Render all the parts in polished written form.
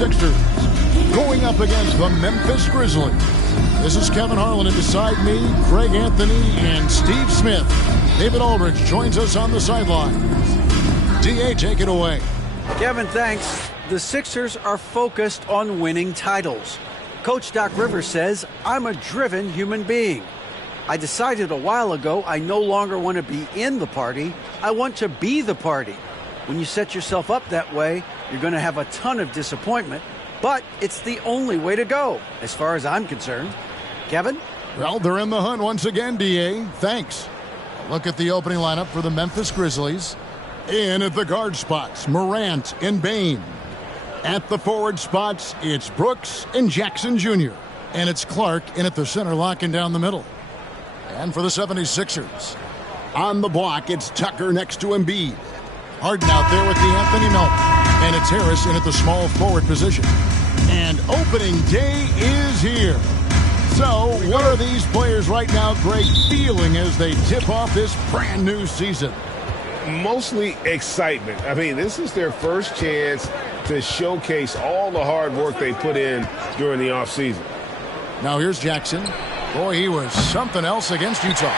76ers going up against the Memphis Grizzlies. This is Kevin Harlan, and beside me, Greg Anthony and Steve Smith. David Aldridge joins us on the sidelines. D.A., take it away. Kevin, thanks. The Sixers are focused on winning titles. Coach Doc Rivers says, I'm a driven human being. I decided a while ago I no longer want to be in the party. I want to be the party. When you set yourself up that way, you're going to have a ton of disappointment, but it's the only way to go, as far as I'm concerned. Kevin? Well, they're in the hunt once again, D.A. Thanks. A look at the opening lineup for the Memphis Grizzlies. In at the guard spots, Morant and Bane. At the forward spots, it's Brooks and Jackson Jr. And it's Clark in at the center, locking down the middle. And for the 76ers, on the block, it's Tucker next to Embiid. Harden out there with the Anthony Melton. And it's Harris in at the small forward position. And opening day is here. So, what are these players right now, Greg, feeling as they tip off this brand new season? Mostly excitement. I mean, this is their first chance to showcase all the hard work they put in during the offseason. Now here's Jackson. Boy, he was something else against Utah.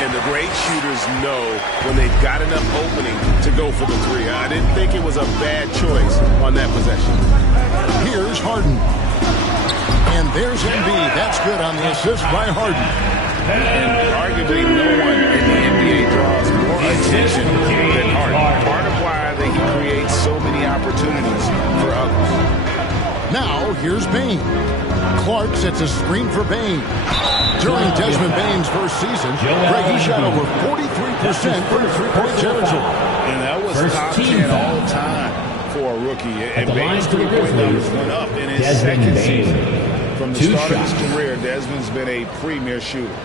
And the great shooters know when they've got enough opening to go for the three. I didn't think it was a bad choice on that possession. Here's Harden. And there's Embiid. That's good on the assist by Harden. And arguably no one in the NBA draws more attention than Harden. Part of why they can create so many opportunities for others. Now, here's Bane. Clark sets a screen for Bane. During Desmond Bane's first season, Greg, he shot over 43% from three-point territory. And that was top 10 all time for a rookie. And Bane's three-point numbers went up in his second season. From the start of his career, Desmond's been a premier shooter.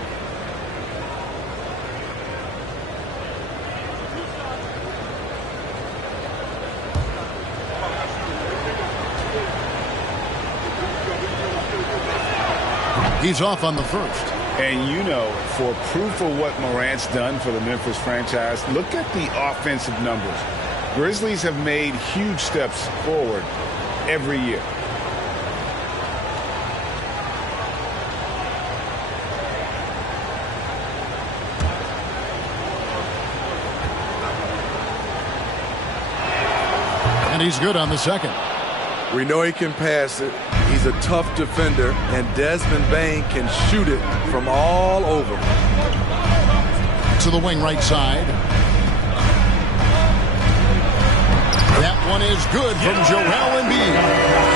He's off on the first. And you know, for proof of what Morant's done for the Memphis franchise, look at the offensive numbers. Grizzlies have made huge steps forward every year. And he's good on the second. We know he can pass it. He's a tough defender, and Desmond Bane can shoot it from all over. To the wing right side. That one is good from Joel Embiid.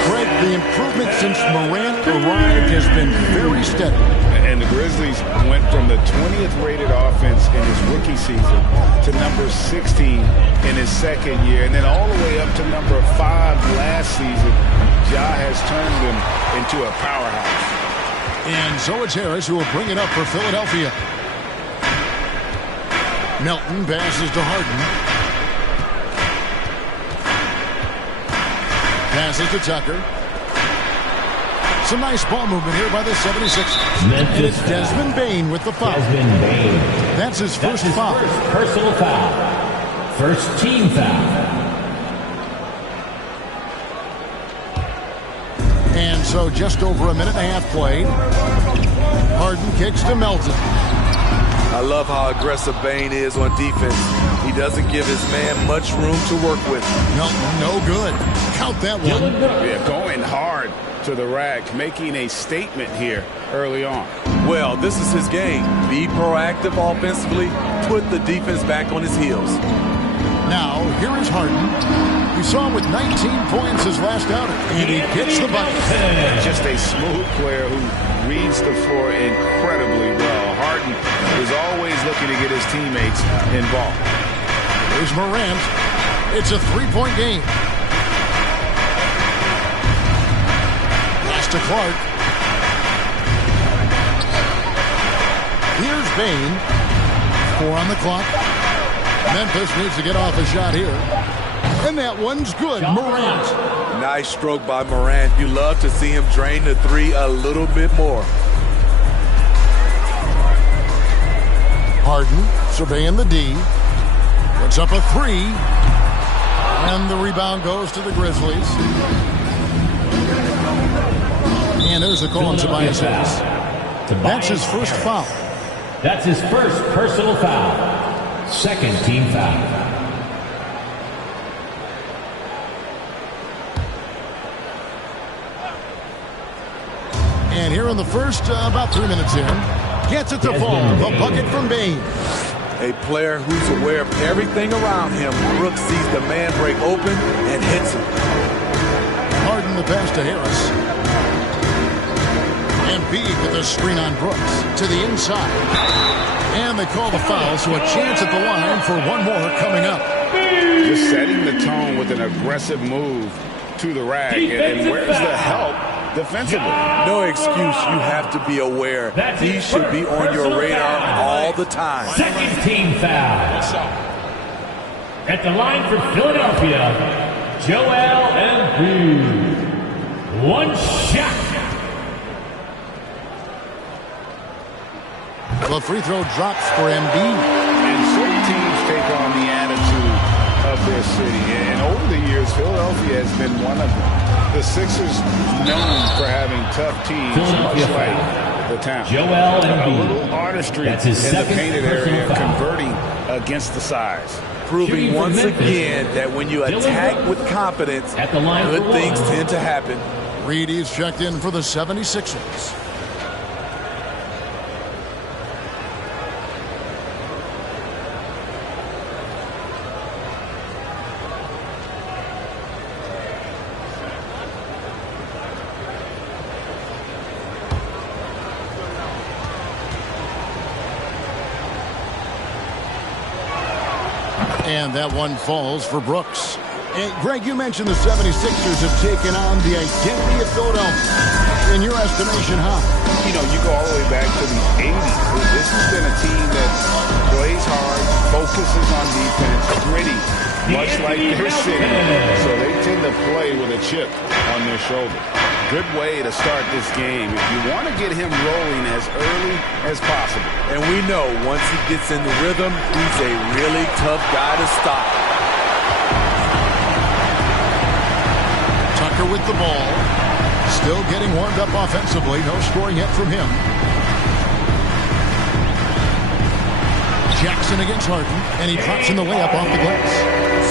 Greg, the improvement since Morant arrived has been very steady. And the Grizzlies went from the 20th rated offense in his rookie season to number 16 in his second year, and then all the way up to number 5 last season. Ja has turned them into a powerhouse. And so it's Harris who will bring it up for Philadelphia. Melton passes to Harden. Passes to Tucker. Some nice ball movement here by the 76ers. And it's Desmond Bane with the foul. Desmond Bane. That's his first foul. First personal foul. First team foul. And so just over a minute and a half played. Harden kicks to Melton. I love how aggressive Bane is on defense. He doesn't give his man much room to work with. Melton, no good. Count that one. Yeah, going hard to the rack, making a statement here early on. Well, this is his game. Be proactive offensively, put the defense back on his heels. Now, here is Harden. We saw him with 19 points his last outing, and he gets the bucket. Just a smooth player who reads the floor incredibly well. Harden is always looking to get his teammates involved. Here's Morant. It's a three-point game. Pass to Clark. Here's Bane. 4 on the clock. Memphis needs to get off a shot here. And that one's good. Morant. Nice stroke by Morant. You love to see him drain the three a little bit more. Harden surveying the D. Puts up a three. And the rebound goes to the Grizzlies. there's a call on Tobias Harris. That's his first foul. That's his first personal foul. Second team foul. And here in the first, about 3 minutes in, gets it to fall. The bucket from Bain. A player who's aware of everything around him. Brooks sees the man break open and hits him. Harden the pass to Harris. Embiid with the screen on Brooks to the inside. And they call the foul, so a chance at the line for one more coming up. Just setting the tone with an aggressive move to the rack. And where's the help defensively? No excuse. You have to be aware. He should be on your radar all the time. Second team foul. At the line for Philadelphia, Joel Embiid. One shot. The free throw drops for Embiid. And certain teams take on the attitude of their city. And over the years, Philadelphia has been one of the Sixers known for having tough teams, much like the town. Joel A little artistry in the painted area, converting against the size. Proving once again that when you attack with confidence, good things tend to happen. Reedy's checked in for the 76ers. And that one falls for Brooks. And Greg, you mentioned the 76ers have taken on the identity of Philadelphia. In your estimation, how? You know, you go all the way back to the 80s. This has been a team that plays hard, focuses on defense, gritty, much like their city. So they tend to play with a chip on their shoulder. Good way to start this game. If you want to get him rolling as early as possible. And we know once he gets in the rhythm, he's a really tough guy to stop. Tucker with the ball. Still getting warmed up offensively. No scoring yet from him. Jackson against Harden. And he drops in the layup off the glass.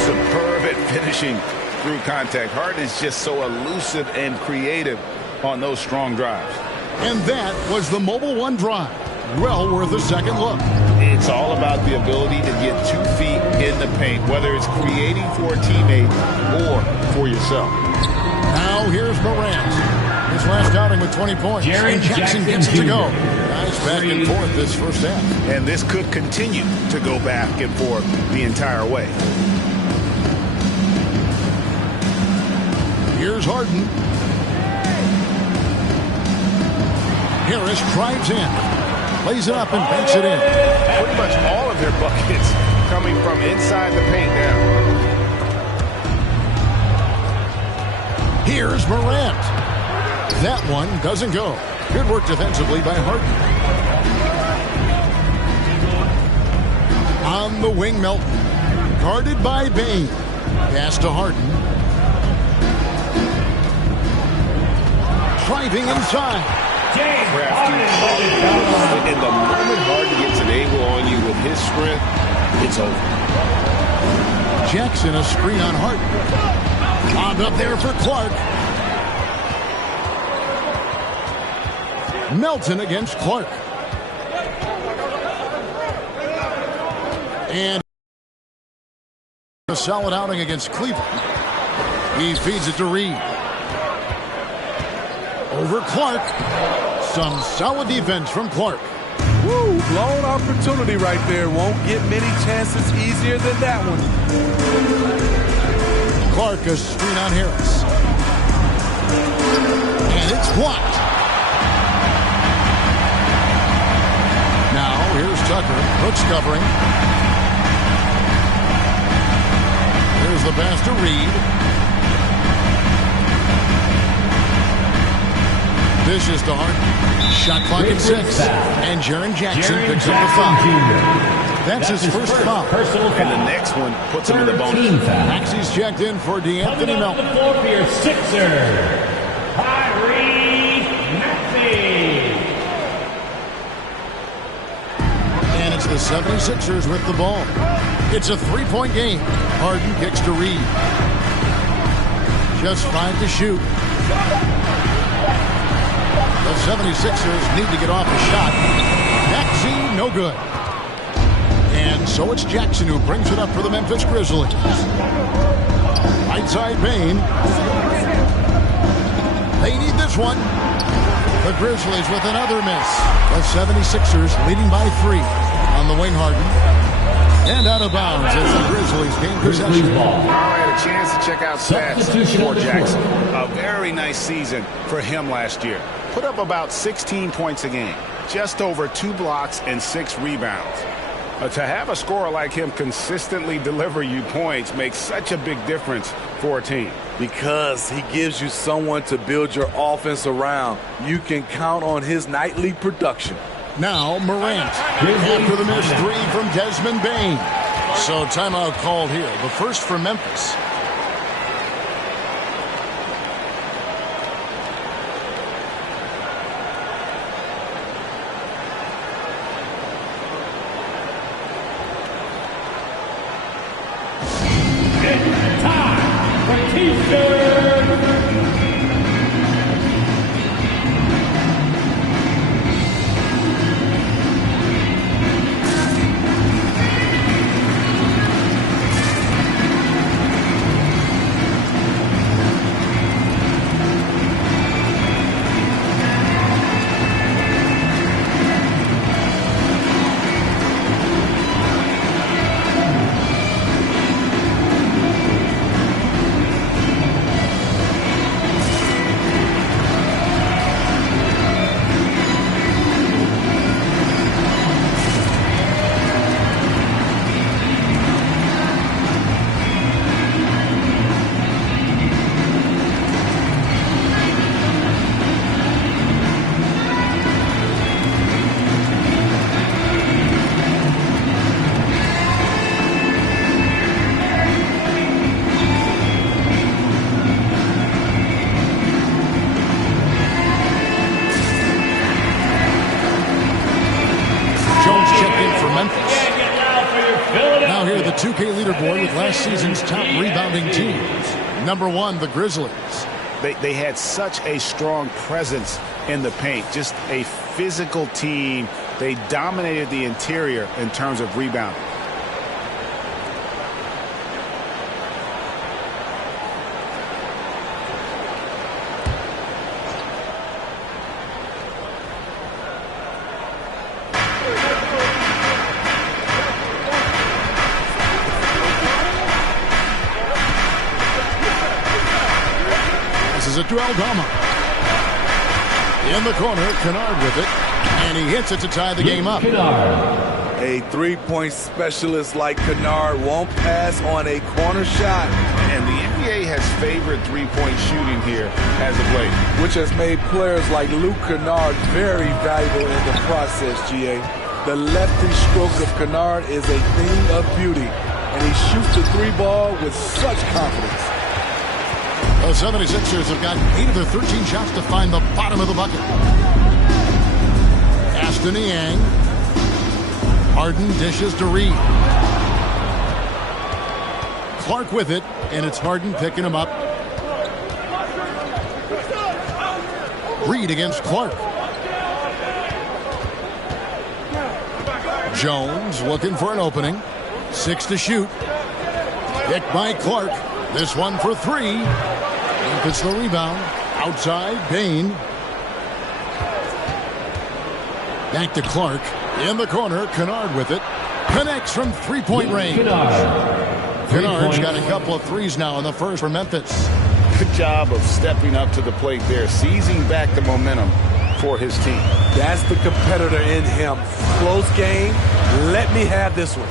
Superb at finishing through contact. Harden is just so elusive and creative on those strong drives. And that was the Mobile One drive. Well worth a second look. It's all about the ability to get 2 feet in the paint, whether it's creating for a teammate or for yourself. Now here's Morant. His last outing with 20 points. And Jackson gets it to go. Nice back and forth this first half. And this could continue to go back and forth the entire way. Here's Harden. Harris drives in. Plays it up and banks it in. Pretty much all of their buckets coming from inside the paint now. Here's Morant. That one doesn't go. Good work defensively by Harden. On the wing, Melton. Guarded by Bain. Pass to Harden. Driving inside. Crafty. And the moment Harden gets an angle on you with his strength, it's over. Jackson, a screen on Harden. Lob up there for Clark. Melton against Clark. And a solid outing against Cleveland. He feeds it to Reed. Over Clark. Some solid defense from Clark. Woo, blown opportunity right there. Won't get many chances easier than that one. Clark, a screen on Harris. And it's blocked. Now, here's Tucker. Brooks covering. Here's the pass to Reed. Dishes to Harden. Shot clock at 6. And Jaren Jackson picks up the foul. That's his first foul. And the next one puts him in the bonus. Maxi's checked in for D'Anthony Melton. The floor for your Sixer, Tyrese Maxey. the 76ers with the ball. It's a three-point game. Harden kicks to Reed. Just 5 to shoot. The 76ers need to get off a shot. Maxey, no good. And so it's Jackson who brings it up for the Memphis Grizzlies. Right side Bane. They need this one. The Grizzlies with another miss. The 76ers leading by 3 on the wing. Harden. And out of bounds as the Grizzlies gain possession. All right, a chance to check out stats for Jackson. A very nice season for him last year. Put up about 16 points a game. Just over 2 blocks and 6 rebounds. To have a scorer like him consistently deliver you points makes such a big difference for a team. Because he gives you someone to build your offense around. You can count on his nightly production. Now Morant after the missed 3 from Desmond Bane. So timeout called here. The first for Memphis. Now here the 2K leaderboard with last season's top rebounding teams. Number 1, the Grizzlies. They had such a strong presence in the paint, just a physical team. They dominated the interior in terms of rebounding. Is it to Aldama. In the corner, Kennard with it, and he hits it to tie the game up. A three-point specialist like Kennard won't pass on a corner shot. And the NBA has favored three-point shooting here as of late, which has made players like Luke Kennard very valuable in the process, GA. The lefty stroke of Kennard is a thing of beauty, and he shoots the 3-ball with such confidence. The 76ers have gotten 8 of their 13 shots to find the bottom of the bucket. Pass to Niang. Harden dishes to Reed. Clark with it, and it's Harden picking him up. Reed against Clark. Jones looking for an opening. 6 to shoot. Picked by Clark. This one for 3. It's the rebound. Outside, Bane. Back to Clark. In the corner, Kennard with it. Connects from three-point range. Kennard's got a couple of threes now in the first for Memphis. Good job of stepping up to the plate there, seizing back the momentum for his team. That's the competitor in him. Close game. Let me have this one.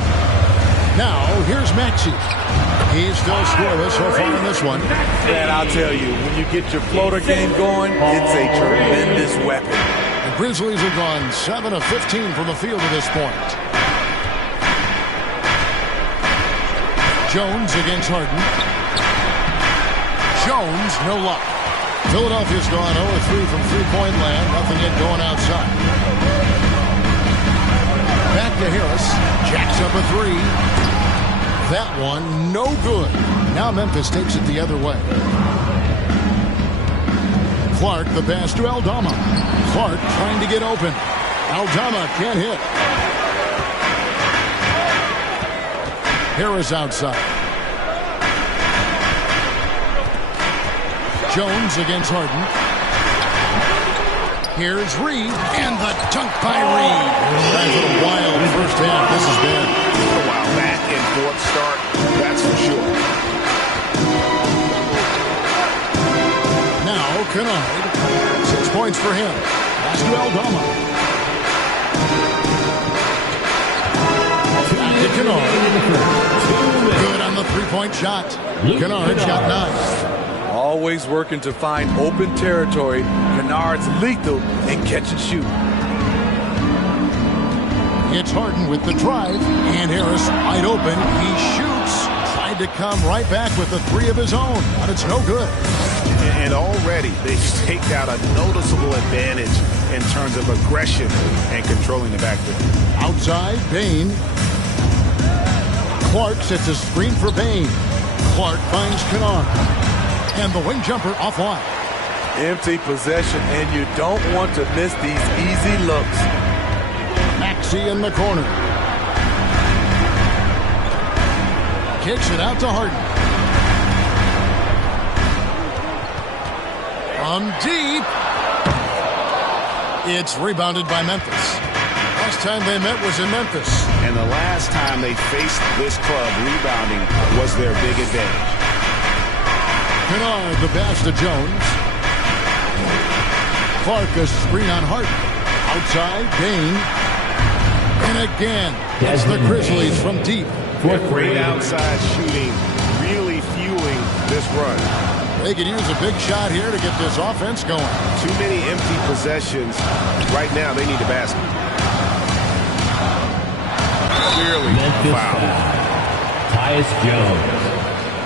Now, here's Maxey. He's still scoreless so far in this one. Man, I'll tell you, when you get your floater game going, it's a tremendous weapon. The Grizzlies have gone 7 of 15 from the field at this point. Jones against Harden. Jones, no luck. Philadelphia's gone 0-3 from three-point land. Nothing yet going outside. Back to Harris. Jacks up a three. That one, no good. Now Memphis takes it the other way. Clark, the pass to Aldama. Clark trying to get open. Aldama can't hit. Harris outside. Jones against Harden. Here's Reed, and the dunk by Reed. That's a wild first half this has been. A while back and forth start, that's for sure. Now Kennard, 6 points for him. Pass to Aldama. Back to Kennard. Good on the three-point shot. Kennard's got 9. Always working to find open territory. Kennard's lethal in catch and shoot. It's Harden with the drive, and Harris wide open. He shoots. Tried to come right back with a three of his own, but it's no good. And already they've staked out a noticeable advantage in terms of aggression and controlling the backcourt. Outside, Bain. Clark sets a screen for Bain. Clark finds Kennard. And the wing jumper offline. Empty possession, and you don't want to miss these easy looks. Maxey in the corner. Kicks it out to Harden. From deep. It's rebounded by Memphis. Last time they met was in Memphis. And the last time they faced this club, rebounding was their big advantage. Kennard, the pass to Jones. Clark, a screen on Harden. Outside, Bain. And again, it's the Grizzlies from deep. Great outside shooting, really fueling this run. They could use a big shot here to get this offense going. Too many empty possessions. Right now, they need a basket. Clearly, foul. Tyus Jones.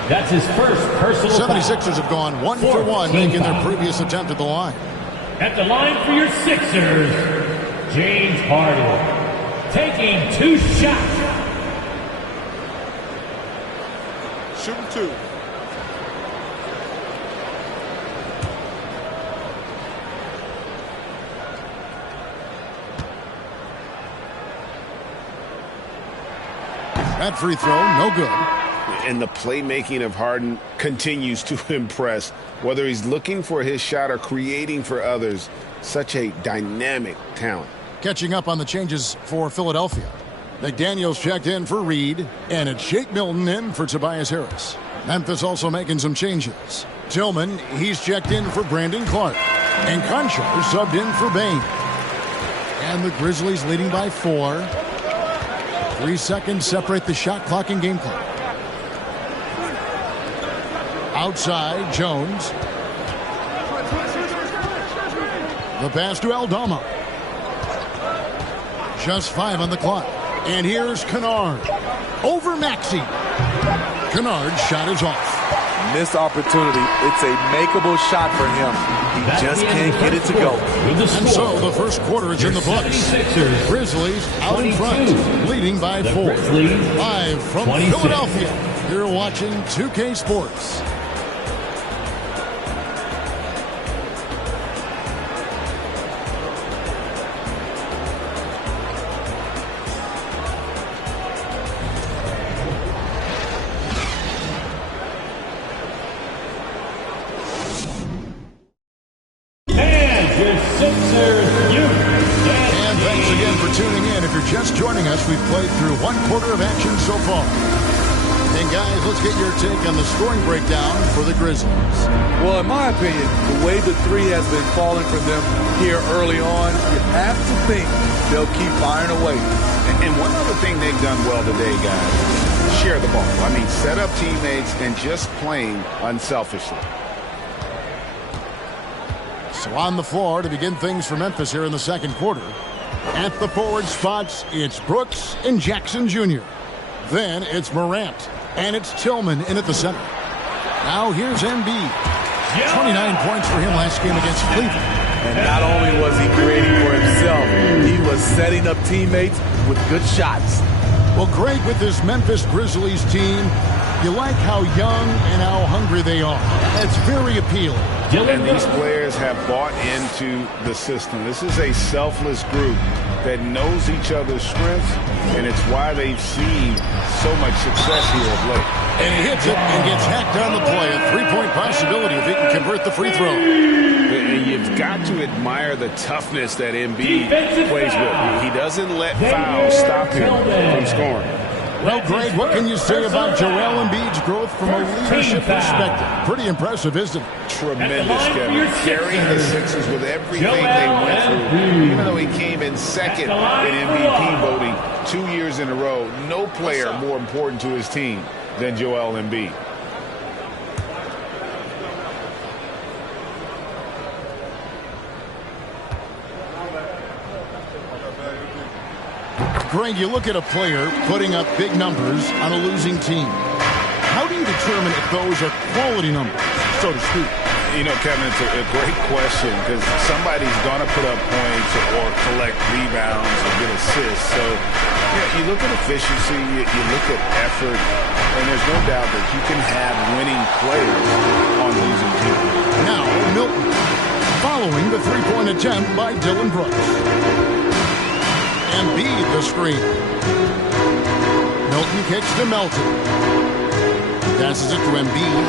That's his first personal 76ers have gone 1 for 1, making their previous attempt at the line. At the line for your Sixers, James Harden, taking 2 shots. Shooting 2. That free throw, no good. And the playmaking of Harden continues to impress. Whether he's looking for his shot or creating for others, such a dynamic talent. Catching up on the changes for Philadelphia. McDaniels checked in for Reed, and it's Shake Milton in for Tobias Harris. Memphis also making some changes. Tillman, he's checked in for Brandon Clark. And Conchar subbed in for Bain. And the Grizzlies leading by 4. 3 seconds separate the shot clock and game clock. Outside, Jones. The pass to Aldama. Just 5 on the clock. And here's Kennard. Over Maxey. Kennard's shot is off. Missed opportunity. It's a makeable shot for him. He just can't get it to go. And so the first quarter is in the books. Grizzlies out in front, leading by 4. Live from Philadelphia. You're watching 2K Sports. And thanks again for tuning in. If you're just joining us, we've played through 1 quarter of action so far. And guys, let's get your take on the scoring breakdown for the Grizzlies. Well, in my opinion, the way the 3 has been falling for them here early on, you have to think they'll keep firing away. And one other thing they've done well today, guys, share the ball. I mean, set up teammates and just playing unselfishly. So on the floor to begin things for Memphis here in the second quarter. At the forward spots, it's Brooks and Jackson Jr. Then it's Morant, and it's Tillman in at the center. Now here's Embiid. 29 points for him last game against Cleveland. And not only was he creating for himself, he was setting up teammates with good shots. Well, Greg, with this Memphis Grizzlies team, you like how young and how hungry they are. That's very appealing. And these players have bought into the system. This is a selfless group that knows each other's strengths, and it's why they've seen so much success here of late. And he hits it and gets hacked on the play. A three-point possibility if he can convert the free throw. And you've got to admire the toughness that Embiid plays with. He doesn't let fouls stop him from scoring. Well, Greg, what can you say about Joel Embiid's growth from a leadership perspective? Pretty impressive, isn't it? Tremendous, Kevin. Carrying the Sixers with everything they went through. Even though he came in second in MVP voting 2 years in a row, no player more important to his team than Joel Embiid. Greg, you look at a player putting up big numbers on a losing team. How do you determine if those are quality numbers, so to speak? You know, Kevin, it's a great question because somebody's going to put up points or collect rebounds or get assists. So, you look at efficiency, you look at effort, and there's no doubt that you can have winning players on losing teams. Now, Milton, following the three-point attempt by Dylan Brooks. Embiid the screen. Milton kicks to Melton. Passes it to Embiid.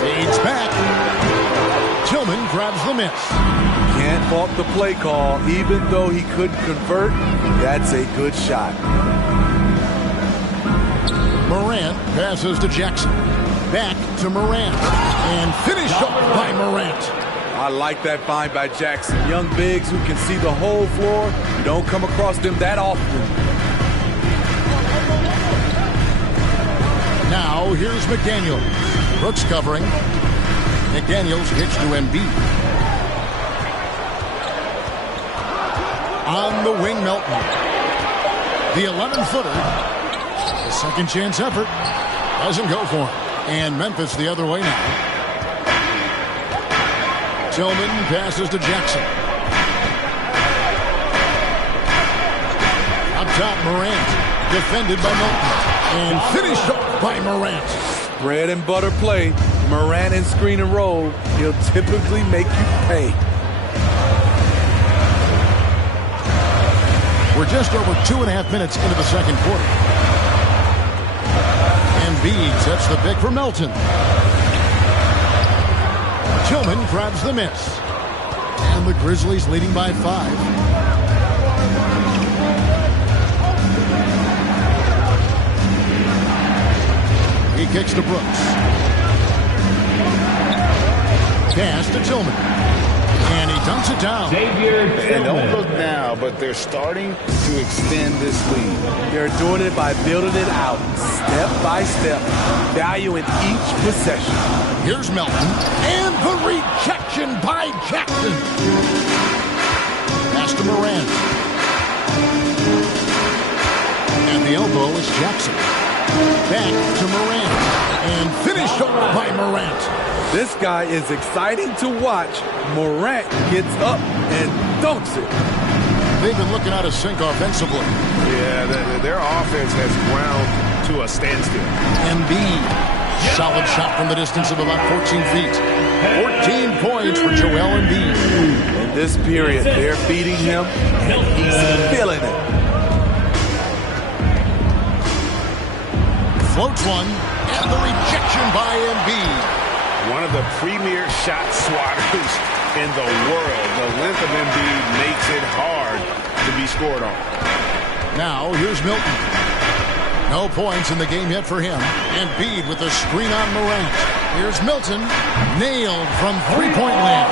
Fades back. Tillman grabs the miss. Can't fault the play call. Even though he couldn't convert, that's a good shot. Morant passes to Jackson. Back to Morant. And finished off by Morant. I like that find by Jackson. Young bigs who can see the whole floor. You don't come across them that often. Now, here's McDaniels. Brooks covering. McDaniels kicks to Embiid. On the wing, Melton. The 11-footer. A second chance effort. Doesn't go for him. And Memphis the other way now. Tillman passes to Jackson. Up top, Morant. Defended by Milton. And finished off by Morant. Bread and butter play. Morant and screen and roll. He'll typically make you pay. We're just over 2.5 minutes into the second quarter. Embiid sets the pick for Melton. Tillman grabs the miss. And the Grizzlies leading by 5. He kicks to Brooks. Pass to Tillman. And he dunks it down. And don't look now, but they're starting to extend this lead. They're doing it by building it out, step by step, valuing each possession. Here's Melton. And the rejection by Jackson. Pass to Morant. And the elbow is Jackson. Back to Morant. And finished off by Morant. This guy is exciting to watch. Morant gets up and dunks it. They've been looking out of sync offensively. Yeah, their offense has ground to a standstill. Embiid. Solid shot from the distance of about 14 feet. 14 points for Joel Embiid. In this period, they're feeding him, and he's feeling it. Floats one, and the rejection by Embiid. One of the premier shot swatters in the world. The length of Embiid makes it hard to be scored on. Now, here's Milton. No points in the game yet for him. Embiid with a screen on Morant. Here's Milton. Nailed from three-point land.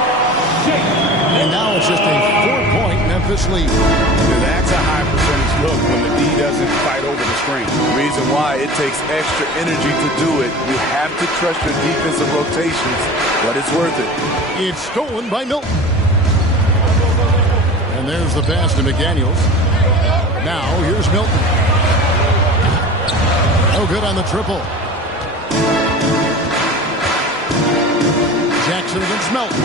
And now it's just a 4-point Memphis lead. And that's a high percentage look when the D doesn't fight over the screen. The reason why it takes extra energy to do it. You have to trust your defensive rotations, but it's worth it. It's stolen by Milton. And there's the pass to McDaniels. Now, here's Milton. No good on the triple. Jackson against Melton.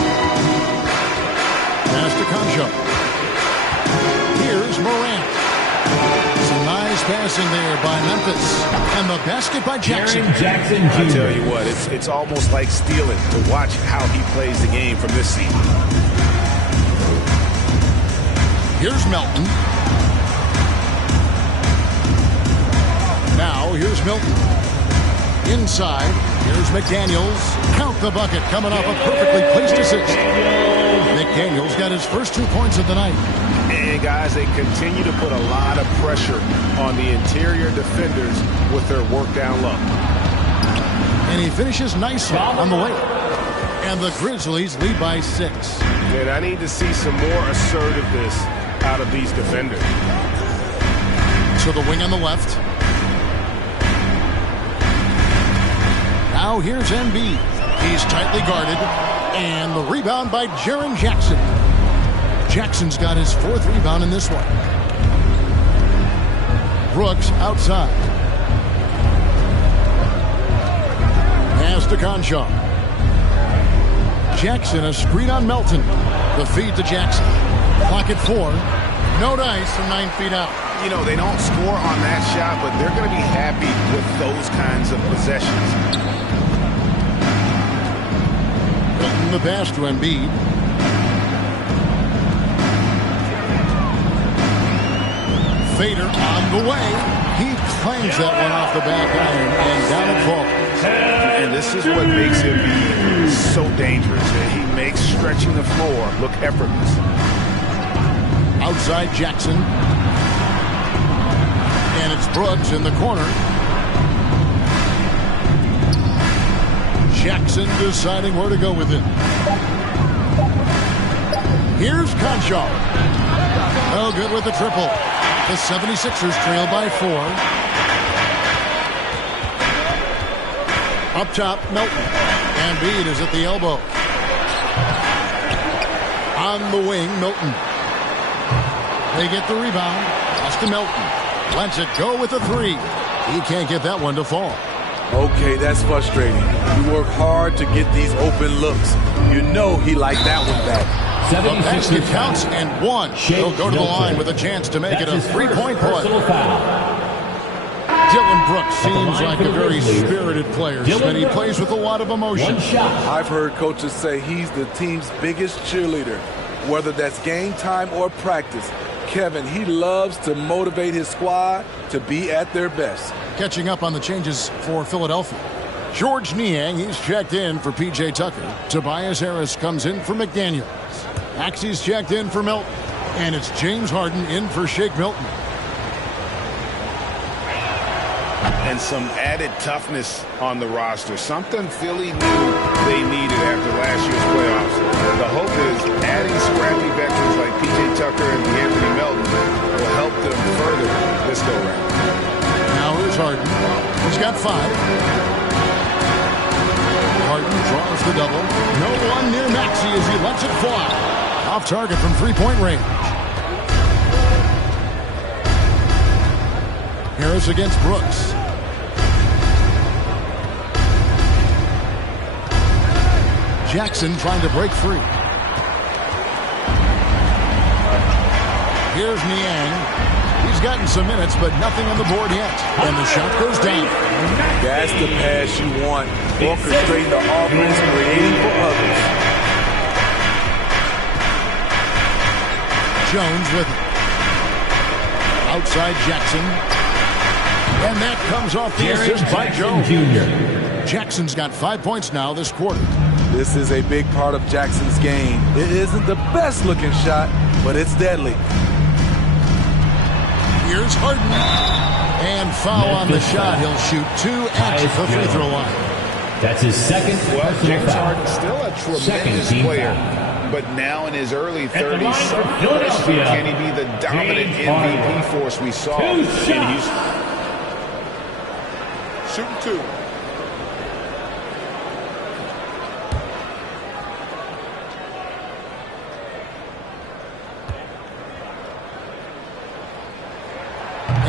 Pass to Concho. Here's Morant. Some nice passing there by Memphis. And the basket by Jackson. Jackson I Jr. tell you what, it's almost like stealing to watch how he plays the game from this seat. Here's Melton. Now here's Milton. Inside, here's McDaniels. Count the bucket coming off a perfectly placed assist. McDaniels got his first 2 points of the night. And guys, they continue to put a lot of pressure on the interior defenders with their work down low. And he finishes nicely on the layup. And the Grizzlies lead by 6. And I need to see some more assertiveness out of these defenders. To the wing on the left. Now here's Embiid. He's tightly guarded. And the rebound by Jaren Jackson. Jackson's got his 4th rebound in this one. Brooks outside. Pass to Concho. Jackson, a screen on Melton. The feed to Jackson. Clock at 4. No dice from 9 feet out. You know, they don't score on that shot, but they're going to be happy with those kinds of possessions. Melton the pass to Embiid. Fader on the way. He claims that one off the back iron and down it falls. And this is what makes him be so dangerous. He makes stretching the floor look effortless. Outside Jackson. And it's Brooks in the corner. Jackson deciding where to go with it. Here's Concho. Oh, good with the triple. The 76ers trail by 4. Up top, Melton. Embiid is at the elbow. On the wing, Milton. They get the rebound. Pass to Melton. Lets it go with a 3. He can't get that one to fall. Okay, that's frustrating. You work hard to get these open looks. You know he liked that one back. The basket counts and 1. He'll go to the line with a chance to make it a 3-point play. Dylan Brooks seems like a very spirited player, and he plays with a lot of emotion. I've heard coaches say he's the team's biggest cheerleader, whether that's game time or practice. Kevin, he loves to motivate his squad to be at their best. Catching up on the changes for Philadelphia. George Niang, he's checked in for P.J. Tucker. Tobias Harris comes in for McDaniels. Axie's checked in for Melton. And it's James Harden in for Shake Milton. And some added toughness on the roster. Something Philly knew they needed after last year's playoffs. The hope is adding scrappy veterans like P.J. Tucker and Anthony Melton will help them further this go-round. Now here's Harden. He's got 5. Harden draws the double. No one near Maxey as he lets it fly. Off target from 3-point range. Harris against Brooks. Jackson trying to break free. Here's Niang. He's gotten some minutes, but nothing on the board yet. And the shot goes down. That's the pass you want. Orchestrating the offense, creating for others. Jones with it. Outside Jackson. And that comes off the assist by Jones. Jackson's got 5 points now this quarter. This is a big part of Jackson's game. It isn't the best looking shot, but it's deadly. Here's Harden. And foul on the shot. He'll shoot 2 at the free throw line. That's his second. Well, James Harden's still a tremendous player, but now in his early 30s, some question, can he be the dominant MVP force we saw in Houston? Shooting 2.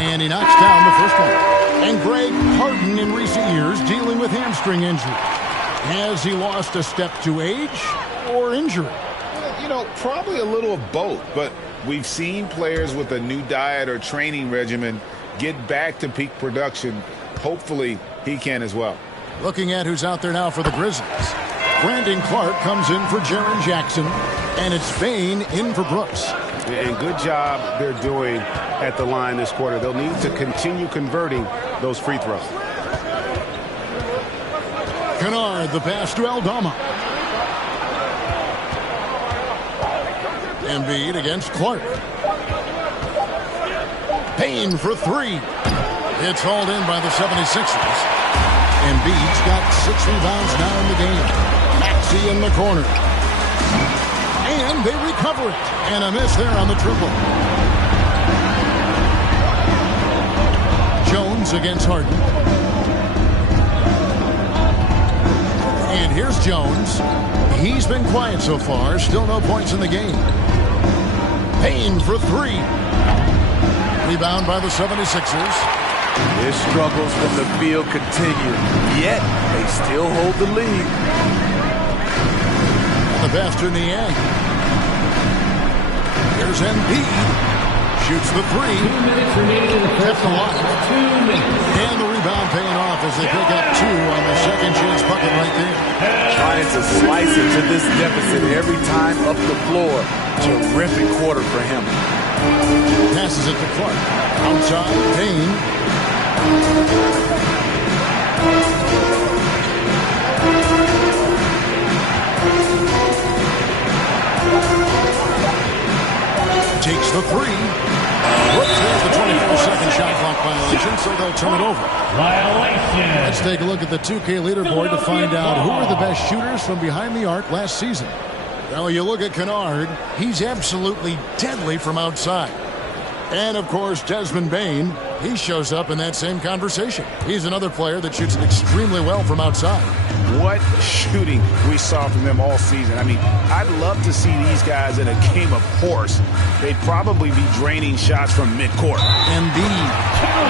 And he knocks down the first one. And Greg Harden in recent years dealing with hamstring injury. Has he lost a step to age or injury? You know, probably a little of both, but we've seen players with a new diet or training regimen get back to peak production. Hopefully, he can as well. Looking at who's out there now for the Grizzlies. Brandon Clark comes in for Jaren Jackson, and it's Bain in for Brooks. And good job they're doing at the line this quarter. They'll need to continue converting those free throws. Kennard, the pass to Aldama. Embiid against Clark. Payne for three. It's hauled in by the 76ers. Embiid's got 6 rebounds now in the game. Maxey in the corner. And they recover it. And a miss there on the triple. Jones against Harden. And here's Jones. He's been quiet so far. Still no points in the game. Payne for three. Rebound by the 76ers. His struggles from the field continue, yet they still hold the lead. The pass to Niang. Here's Embiid. Shoots the three. 2 minutes remaining in the first Kept alive. half. 2 minutes. And the rebound paying off as they pick up 2 on the second chance bucket right there. Trying to slice into this deficit every time up the floor. Terrific quarter for him. Passes it to Clark. Outside, Payne. Takes the three. Whoops, there's the 24-second shot clock violation, so they'll turn it over. Violation. Let's take a look at the 2K leaderboard to find out who are the best shooters from behind the arc last season. Well, you look at Kennard, he's absolutely deadly from outside. And, of course, Desmond Bain, he shows up in that same conversation. He's another player that shoots it extremely well from outside. What shooting we saw from them all season. I mean, I'd love to see these guys in a game of course. They'd probably be draining shots from midcourt. Embiid,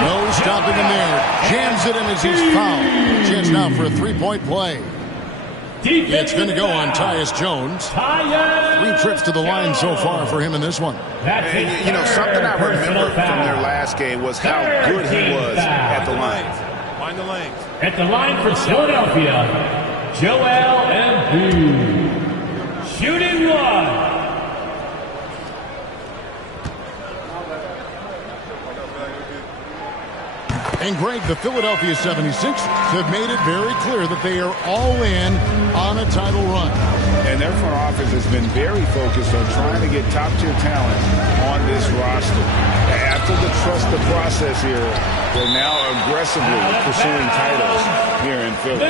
no stopping him there. Jams it in as he's fouled. Chance now for a three-point play. It's going to go on Tyus Jones. 3 trips to the line so far for him in this one. And, you know, something I remember from their last game was how good he was at the line. Find the lane. At the line for Philadelphia, Joel Embiid. Shooting 1. And Greg, the Philadelphia 76ers have made it very clear that they are all in on a title run. And their front office has been very focused on trying to get top-tier talent on this roster. After the trust the process here, they're now aggressively pursuing titles here in Philly.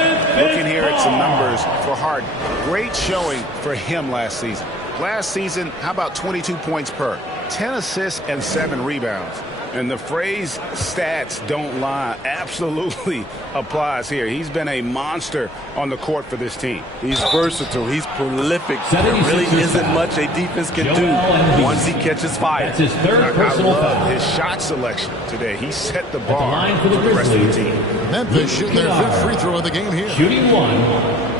Looking here at some numbers for Harden. Great showing for him last season. Last season, how about 22 points per? 10 assists and 7 rebounds. And the phrase stats don't lie absolutely applies here. He's been a monster on the court for this team. He's versatile. He's prolific. There really isn't much a defense can do once he catches fire. That's his third personal I love foul. his shot selection today. He set the bar line for for the the rest of the Grizzlies. team. Memphis shooting their 5th free throw of the game here. Shooting 1.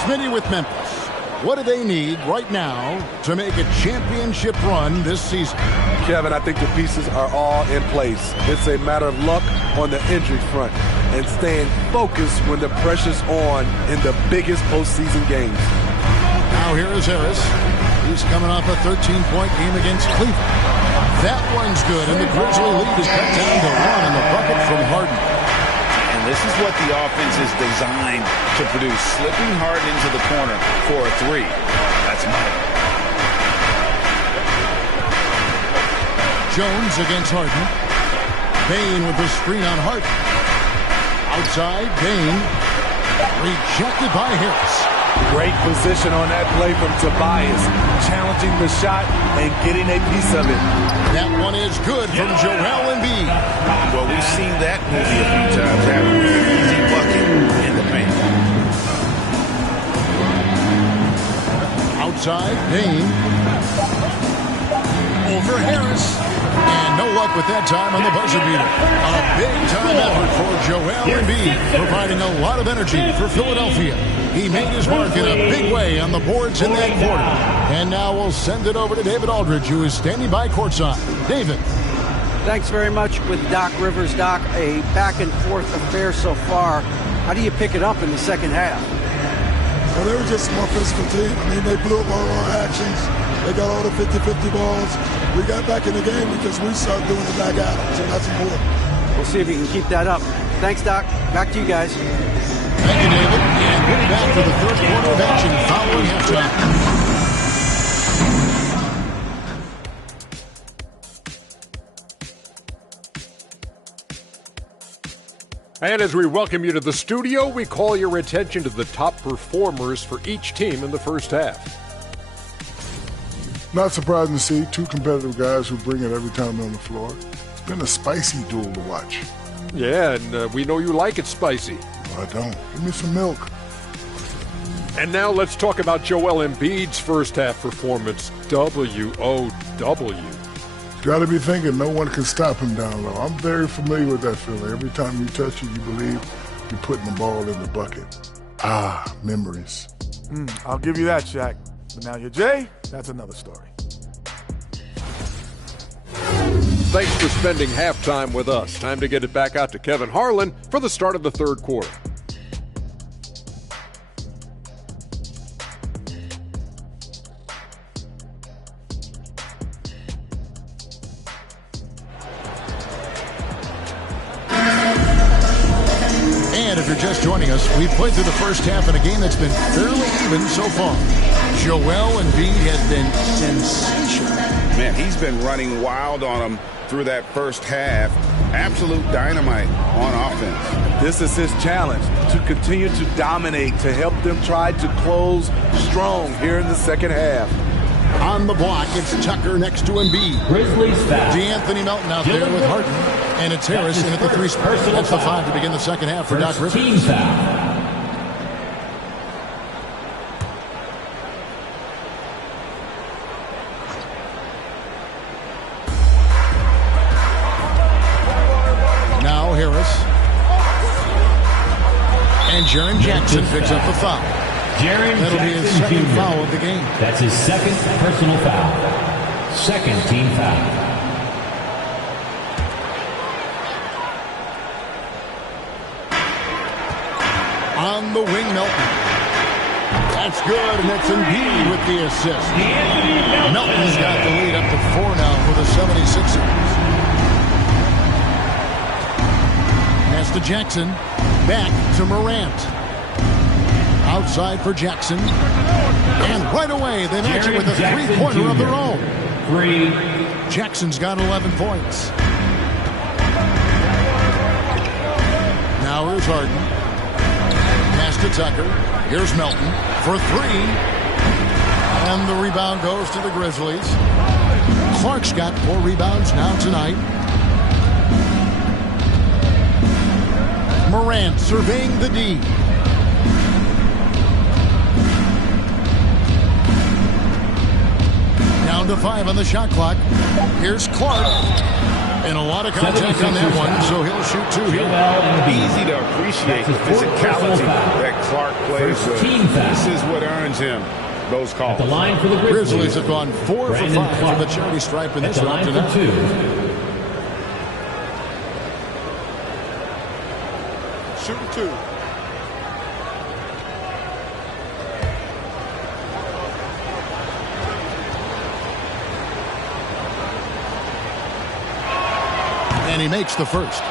Smitty with Memphis. What do they need right now to make a championship run this season? Kevin, I think the pieces are all in place. It's a matter of luck on the injury front and staying focused when the pressure's on in the biggest postseason games. Now here is Harris. He's coming off a 13-point game against Cleveland. That one's good, and the Grizzly lead is cut down to 1 in the bucket from Harden. And this is what the offense is designed to produce. Slipping Harden into the corner for a 3. That's money. Jones against Harden. Bain with the screen on Harden. Outside, Bain. Rejected by Harris. Great position on that play from Tobias. Challenging the shot and getting a piece of it. That one is good from Joel Embiid. Well, we've seen that movie a few times. That easy bucket in the paint. outside. Dane. Over Harris. And no luck with that time on the buzzer beater. A big-time effort for Joel Embiid, providing a lot of energy for Philadelphia. He made his mark in a big way on the boards in that quarter. And now we'll send it over to David Aldridge, who is standing by courtside. David. Thanks very much with Doc Rivers. Doc, a back-and-forth affair so far. How do you pick it up in the second half? Well, they were just more physical team. I mean, they blew up all our actions. They got all the 50-50 balls. We got back in the game because we started doing the back out, so that's important. We'll see if you can keep that up. Thanks, Doc. Back to you guys. Thank you, David. And we're back for the third quarter of action following halftime. And as we welcome you to the studio, we call your attention to the top performers for each team in the first half. Not surprising to see two competitive guys who bring it every time they're on the floor. It's been a spicy duel to watch. Yeah, and we know you like it spicy. No, I don't. Give me some milk. And now let's talk about Joel Embiid's first half performance. W-O-W. Got to be thinking no one can stop him down low. I'm very familiar with that feeling. Every time you touch it, you believe you're putting the ball in the bucket. Ah, memories. I'll give you that, Shaq. But now you're Jay, that's another story. Thanks for spending halftime with us. Time to get it back out to Kevin Harlan for the start of the third quarter. If you're just joining us, we've played through the first half in a game that's been fairly even so far. Joel Embiid has been sensational. Man, he's been running wild on him through that first half. Absolute dynamite on offense. This is his challenge, to continue to dominate, to help them try to close strong here in the second half. On the block, it's Tucker next to Embiid. Grizzlies foul. D'Anthony Melton out there with Harden. And it's Harris in at the three spot. That's the five to begin the second half for Doc Rivers. Team foul. Now Harris. And Jaren Jackson picks up the foul. That'll be his second foul of the game. That's his second personal foul. Second team foul. On the wing, Melton. That's good, and it's Embiid with the assist. Melton's got the lead up to 4 now for the 76ers. Pass to Jackson. Back to Morant. Outside for Jackson. And right away, they match it with a three-pointer of their own. Jackson's got 11 points. Now here's Harden. Pass to Tucker. Here's Melton for three. And the rebound goes to the Grizzlies. Clark's got 4 rebounds now tonight. Morant surveying the D. Down to 5 on the shot clock. Here's Clark. And a lot of contact on that one, so he'll shoot 2 here. Easy to appreciate the physicality that Clark plays with. This is what earns him those calls. The line for the Grizzlies have gone 4 for 5 from the charity stripe in this one tonight. Shooting 2. And he makes the first.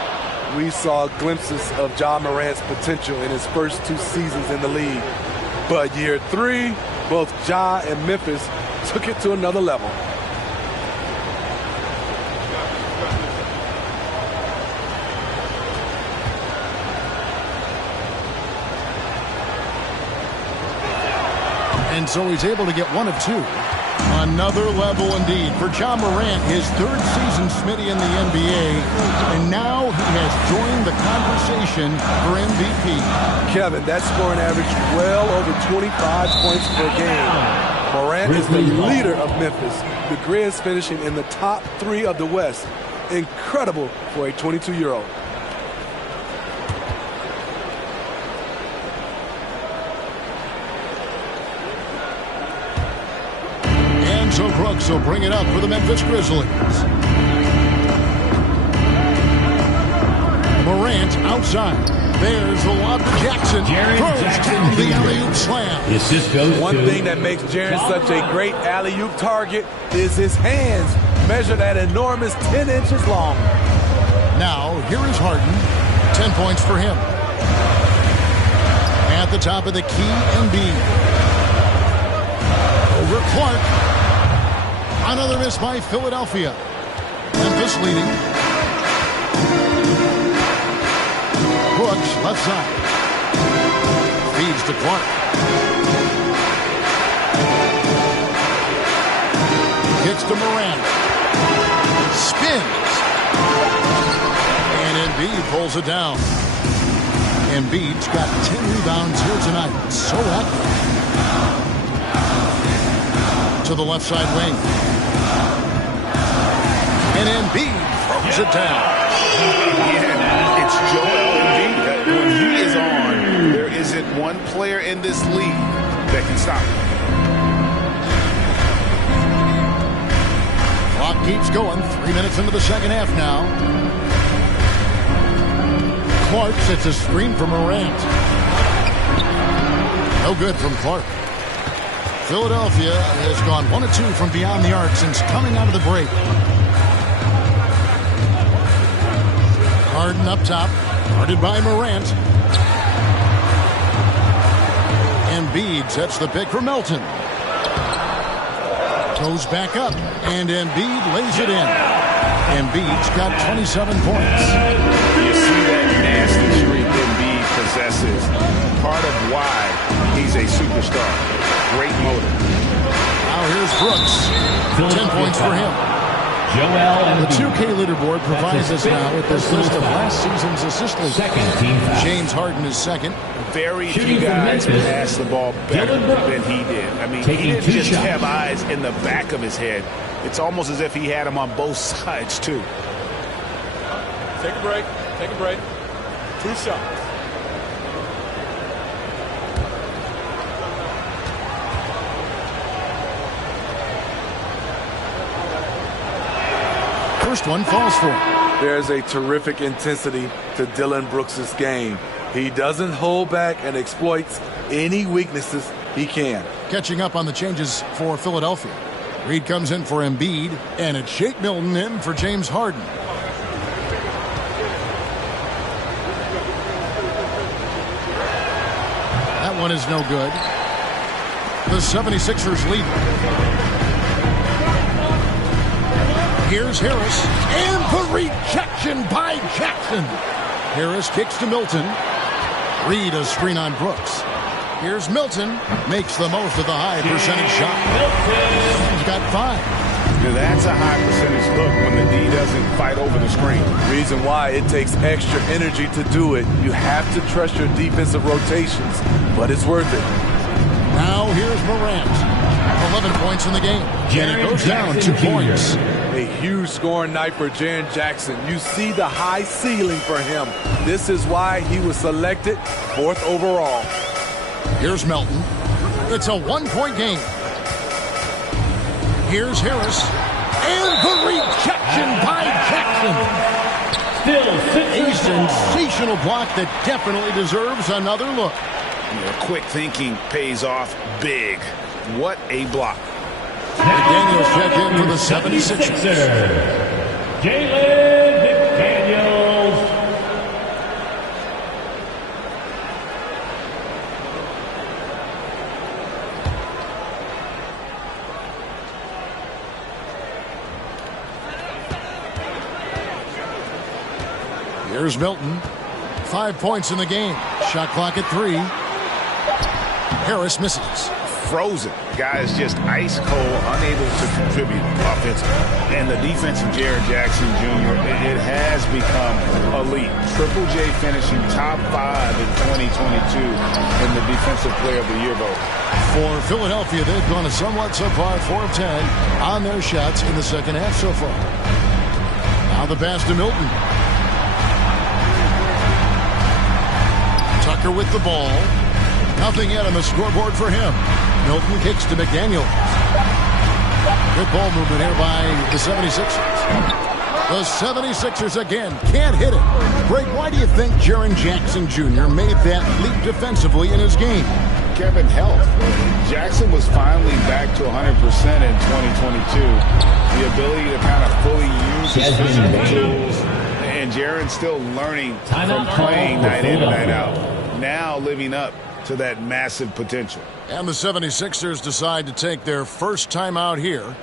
We saw glimpses of Ja Morant's potential in his first 2 seasons in the league. But year 3, both Ja and Memphis took it to another level. And so he's able to get 1 of 2. Another level indeed for Ja Morant, his 3rd season, Smitty, in the NBA. And now he has joined the conversation for MVP. Kevin, that scoring average well over 25 points per game. Morant is the leader of Memphis. The Grizz finishing in the top 3 of the West. Incredible for a 22-year-old. And so Brooks will bring it up for the Memphis Grizzlies. Morant outside. There's the lob to Jackson. Throws down the alley-oop slam. One thing that makes Jaren such a great alley-oop target is his hands, measured at enormous 10 inches long. Now, here is Harden. 10 points for him. At the top of the key, Embiid. Over Clark. Another miss by Philadelphia. Memphis leading. Brooks, left side. Feeds to Clark. Kicks to Morant. Spins. And Embiid pulls it down. Embiid's got 10 rebounds here tonight. So active. To the left side wing. And Embiid throws it down. Again, it's Joel Embiid. When he is on, there isn't one player in this league that can stop him. Clock keeps going. 3 minutes into the second half now. Clark sets a screen for Morant. No good from Clark. Philadelphia has gone 1 of 2 from beyond the arc since coming out of the break. Harden up top, guarded by Morant. Embiid sets the pick for Melton. Goes back up, and Embiid lays it in. Embiid's got 27 points. You see that nasty streak Embiid possesses. Part of why he's a superstar. Great motor. Now here's Brooks. 10 points for him. The 2K leaderboard provides us now with this list of last season's assist leaders. James Harden is second. Very few guys pass the ball better than he did. I mean, he didn't just have eyes in the back of his head. It's almost as if he had them on both sides, too. Take a break. Take a break. 2 shots. First one falls for him. There's a terrific intensity to Dillon Brooks' game. He doesn't hold back and exploits any weaknesses he can. Catching up on the changes for Philadelphia. Reed comes in for Embiid, and it's Shake Milton in for James Harden. That one is no good. The 76ers lead. Here's Harris, and the rejection by Jackson. Harris kicks to Milton. Reed a screen on Brooks. Here's Milton, makes the most of the high percentage shot. He's got 5. Now that's a high percentage look when the D doesn't fight over the screen. Reason why it takes extra energy to do it. You have to trust your defensive rotations, but it's worth it. Now here's Morant. 11 points in the game. And it goes down 2 points. A huge scoring night for Jaren Jackson. You see the high ceiling for him. This is why he was selected 4th overall. Here's Melton. It's a 1-point game. Here's Harris. And the rejection by Jackson. A sensational block that definitely deserves another look. Quick thinking pays off big. What a block. McDaniels check in for the 76ers. Jalen McDaniels. Here's Milton. 5 points in the game. Shot clock at 3. Harris misses. Frozen. Guys just ice cold, unable to contribute offensively. And the defense of Jaren Jackson Jr., it has become elite. Triple J finishing top 5 in 2022 in the Defensive Player of the Year vote. For Philadelphia, they've gone somewhat so far, 4 of 10 on their shots in the second half so far. Now the pass to Milton. Tucker with the ball. Nothing yet on the scoreboard for him. Milton kicks to McDaniel. Good ball movement here by the 76ers. The 76ers again can't hit it. Greg, why do you think Jaren Jackson Jr. made that leap defensively in his game? Kevin, health. Jackson was finally back to 100% in 2022. The ability to kind of fully use his physical tools. And Jaren's still learning from playing night in and night out. Now living up to that massive potential. And the 76ers decide to take their first time out here.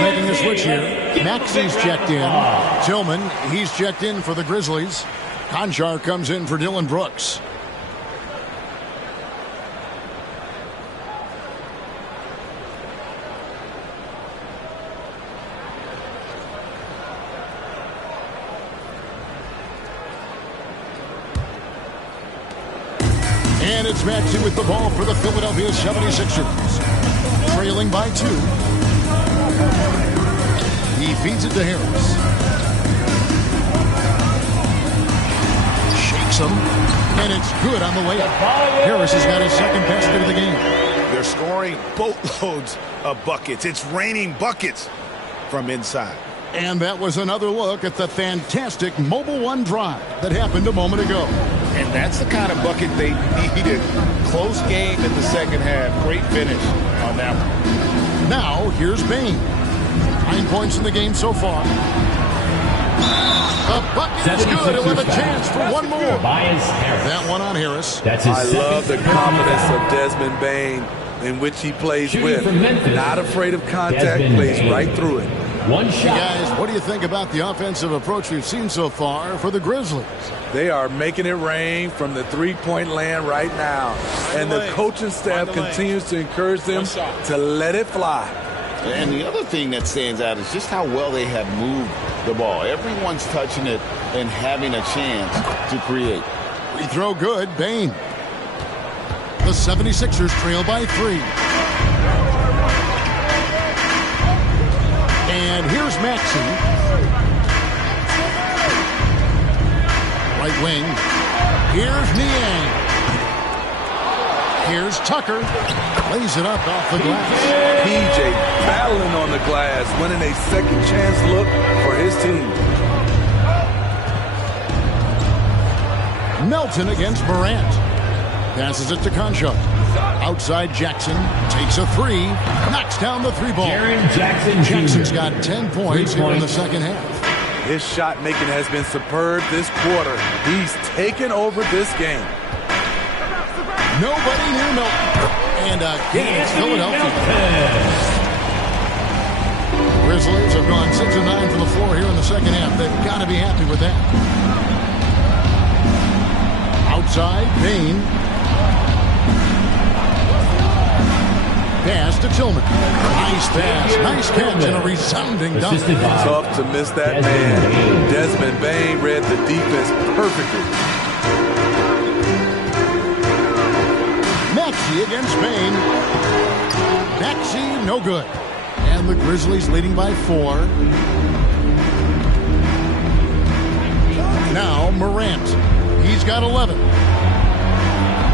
Making the switch here. Maxi's checked in. Tillman, he's checked in for the Grizzlies. Conchar comes in for Dylan Brooks. And it's Maxi with the ball for the Philadelphia 76ers. Trailing by 2. He feeds it to Harris. Shakes him. And it's good on the way up. Harris has got his second basket of the game. They're scoring boatloads of buckets. It's raining buckets from inside. And that was another look at the fantastic Mobile One drive that happened a moment ago. And that's the kind of bucket they needed. Close game in the second half. Great finish on that one. Now, here's Bain. 9 points in the game so far. The bucket is good. He'll have a chance for one more. That one on Harris. I love the confidence of Desmond Bain in which he plays with. Not afraid of contact, plays right through it. One shot. Guys, what do you think about the offensive approach we've seen so far for the Grizzlies? They are making it rain from the three-point land right now. And the coaching staff continues to encourage them to let it fly. And the other thing that stands out is just how well they have moved the ball. Everyone's touching it and having a chance to create. Free throw good, Bain. The 76ers trail by 3. And here's Maxi. Right wing. Here's Niang. Here's Tucker. Lays it up off the glass. PJ battling on the glass, winning a second chance look for his team. Melton against Morant. Passes it to Conchar. Outside Jackson. Takes a 3. Knocks down the 3 ball. Jaren Jackson Jackson's got 10 points here in the second half. His shot making has been superb this quarter. He's taken over this game. Nobody near Milton. And again, it's Philadelphia. Grizzlies have gone 6 of 9 from the floor here in the second half. They've got to be happy with that. Outside, Bain. Pass to Tillman. Nice pass. Nice catch and a resounding dunk. Tough to miss that man. Desmond Bain read the defense perfectly. Maxi Maxey against Spain. Maxey, no good. And the Grizzlies leading by 4. Now Morant. He's got 11.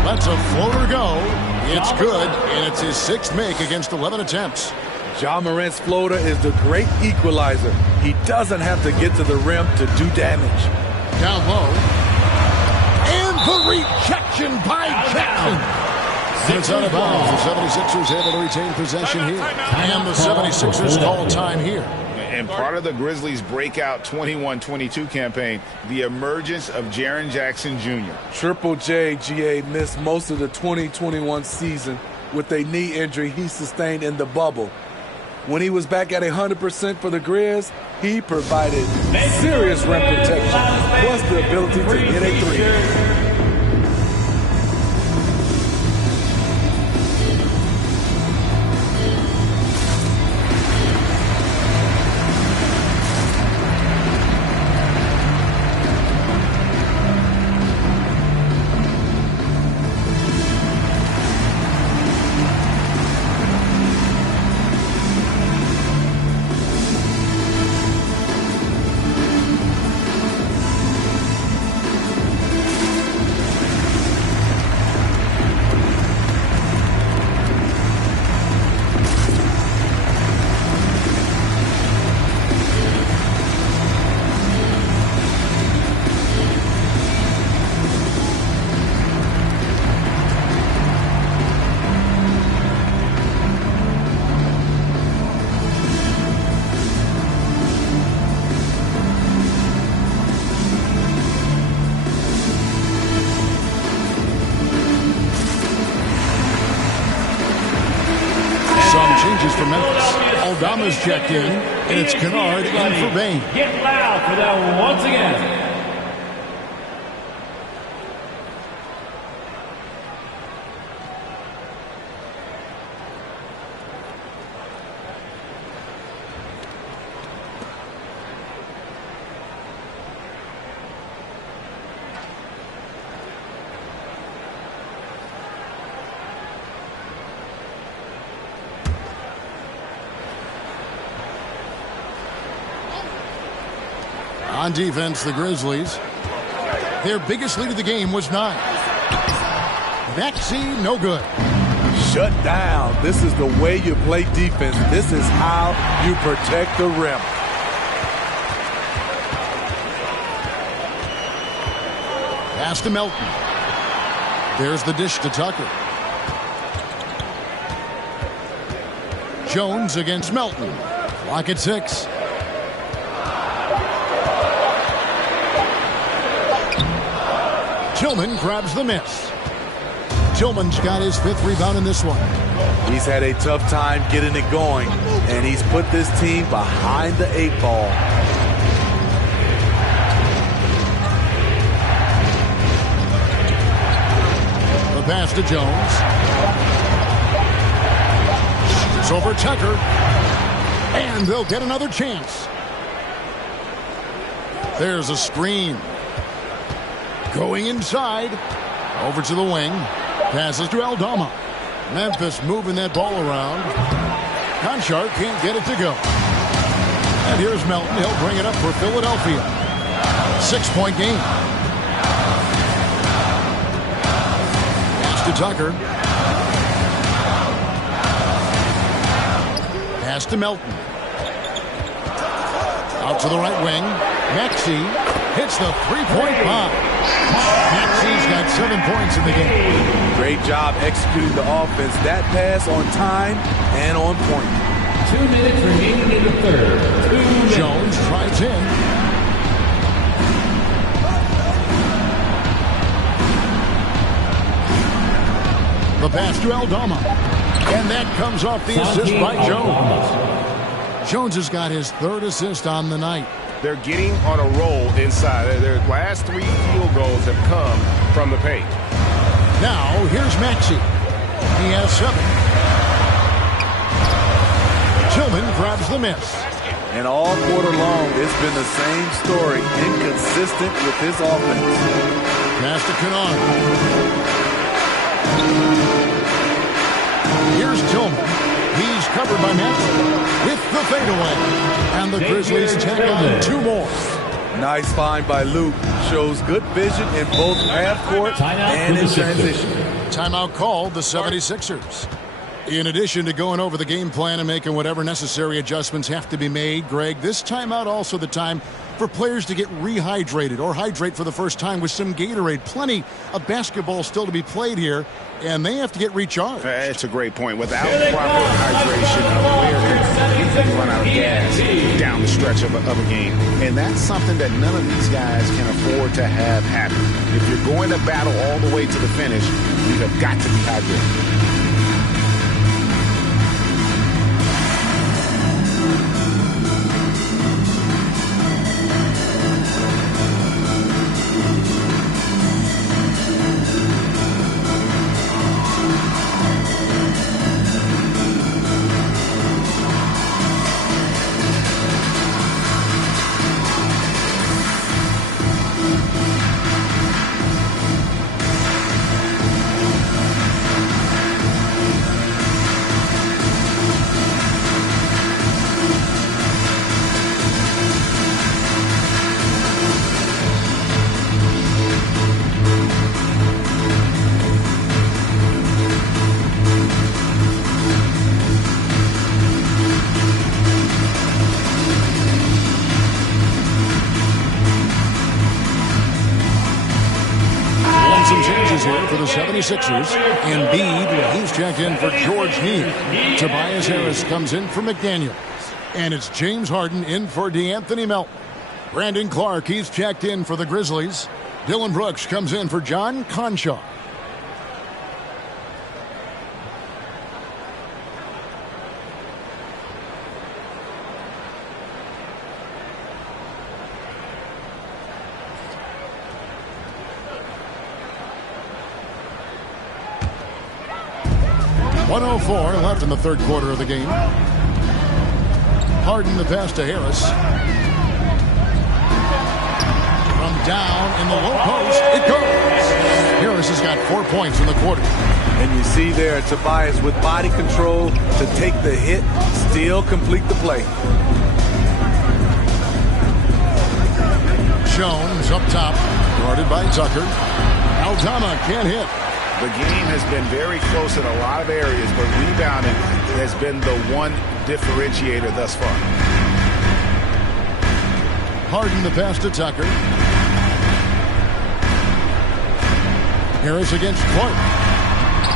Lets a floater go. It's good, and it's his 6th make against 11 attempts. Ja Morant's floater is the great equalizer. He doesn't have to get to the rim to do damage. Down low. And the rejection by Jackson. And it's out of bounds. The 76ers able to retain possession here. And the 76ers call time here. And part of the Grizzlies' breakout 21-22 campaign, the emergence of Jaren Jackson Jr. Triple J, GA, missed most of the 2021 season with a knee injury he sustained in the bubble. When he was back at 100% for the Grizz, he provided serious rim protection, plus the ability to hit a 3. Changes for Memphis. Aldama's checked in, and it's Kennard in for Bain. Get loud for that once again. On defense, the Grizzlies. Their biggest lead of the game was 9. Maxey, no good. Shut down. This is the way you play defense. This is how you protect the rim. Pass to Melton. There's the dish to Tucker. Jones against Melton. Clock at 6. Tillman grabs the miss. Tillman's got his 5th rebound in this one. He's had a tough time getting it going, and he's put this team behind the 8 ball. The pass to Jones. It's over Tucker. And they'll get another chance. There's a screen. Going inside. Over to the wing. Passes to Aldama. Memphis moving that ball around. Conchar can't get it to go. And here's Melton. He'll bring it up for Philadelphia. 6-point game. Pass to Tucker. Pass to Melton. Out to the right wing. Maxey hits the 3-point bomb. Maxey's got 7 points in the game. Great job executing the offense. That pass on time and on point. 2 minutes remaining in the third. 2 minutes. Jones drives in. The pass to Aldama. And that comes off the assist by Jones. Jones has got his 3rd assist on the night. They're getting on a roll inside. Their last 3 field goals have come from the paint. Now, here's Maxey. He has 7. Tillman grabs the miss. And all quarter long, it's been the same story. Inconsistent with his offense. Pass to Kennard. Here's Tillman. He's covered by Metz with the fadeaway. And the Grizzlies tack on 2 more. Nice find by Luke. Shows good vision in both half court and in transition. Timeout called the 76ers. In addition to going over the game plan and making whatever necessary adjustments have to be made, Greg, this timeout also the time for players to get rehydrated or hydrate for the first time with some Gatorade. Plenty of basketball still to be played here, and they have to get recharged. That's a great point. Without proper hydration, a player can run out of gas down the stretch of a game. And that's something that none of these guys can afford to have happen. If you're going to battle all the way to the finish, you have got to be hydrated. Some changes here for the 76ers. Embiid, he's checked in for George Hill. Tobias Harris comes in for McDaniels. And it's James Harden in for DeAnthony Melton. Brandon Clark, he's checked in for the Grizzlies. Dylan Brooks comes in for John Conshaw. .104 left in the third quarter of the game. Harden the pass to Harris. From down in the low post, it goes. Harris has got 4 points in the quarter. And you see there Tobias with body control to take the hit, still complete the play. Jones up top, guarded by Tucker. Aldama can't hit. The game has been very close in a lot of areas, but rebounding has been the one differentiator thus far. Harden the pass to Tucker. Harris against Clark.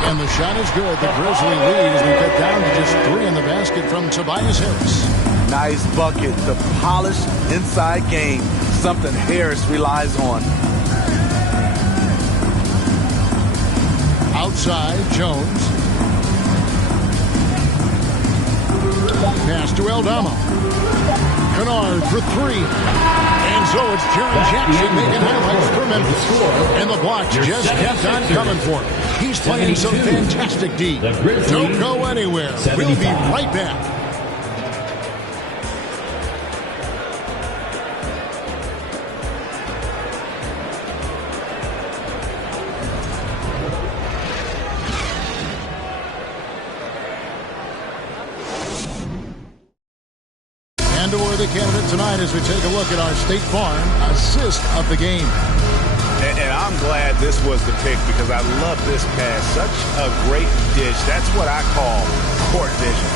And the shot is good. The Grizzly lead as we get down to just 3 in the basket from Tobias Harris. Nice bucket. The polished inside game. Something Harris relies on. Outside, Jones. Pass to Aldama. Kennard for 3. And so it's Jaren Jackson making highlights for Memphis. And the blocks just kept on coming for him. He's playing some fantastic D. Don't go anywhere. We'll be right back. The candidate tonight as we take a look at our State Farm assist of the game. And I'm glad this was the pick because I love this pass. Such a great dish. That's what I call court vision.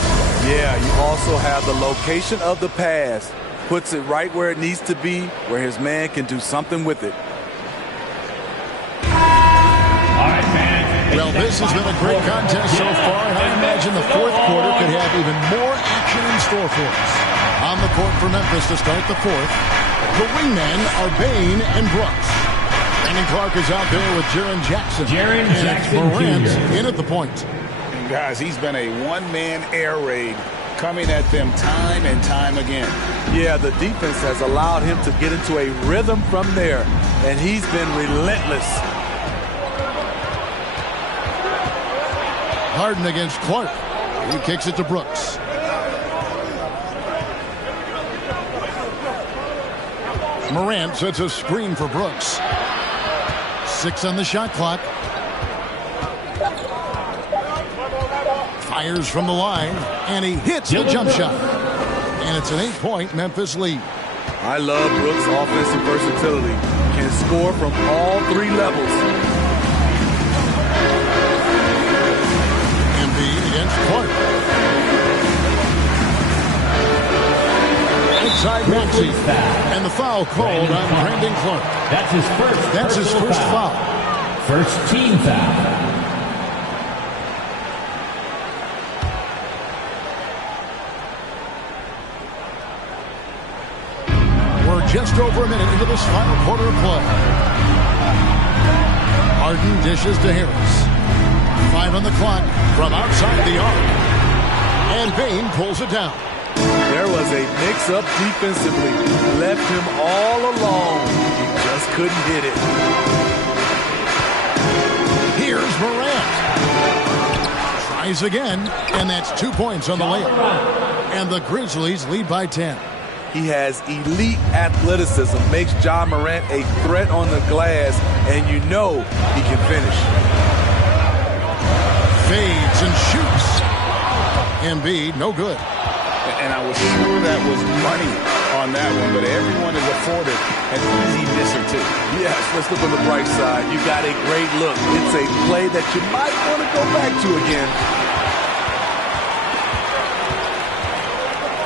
Yeah, you also have the location of the pass. Puts it right where it needs to be, where his man can do something with it. Well, this has been a great contest so far, and I imagine the fourth quarter could have even more action in store for us. On the court for Memphis to start the fourth, the wingmen are Bain and Brooks. Brandon Clark is out there with Jaren Jackson. And Morant in at the point. And guys, he's been a one-man air raid coming at them time and time again. Yeah, the defense has allowed him to get into a rhythm from there, and he's been relentless. Harden against Clark. He kicks it to Brooks. Morant sets a screen for Brooks. 6 on the shot clock. Fires from the line, and he hits the jump shot. And it's an 8-point Memphis lead. I love Brooks' offensive versatility. Can score from all 3 levels. Embiid against Clark. Inside Maxey. And the foul called on Brandon Clark. That's his first foul. First team foul. We're just over a minute into this final quarter of play. Harden dishes to Harris. 5 on the clock from outside the arc. And Bane pulls it down. There was a mix-up defensively. Left him all alone. He just couldn't hit it. Here's Morant. Tries again, and that's 2 points on the layup. And the Grizzlies lead by 10. He has elite athleticism, makes Ja Morant a threat on the glass, and you know he can finish. Fades and shoots. Embiid, no good. And I was sure that was money on that one, but everyone is afforded an easy misser too. Yes, let's look on the bright side. You got a great look. It's a play that you might want to go back to again.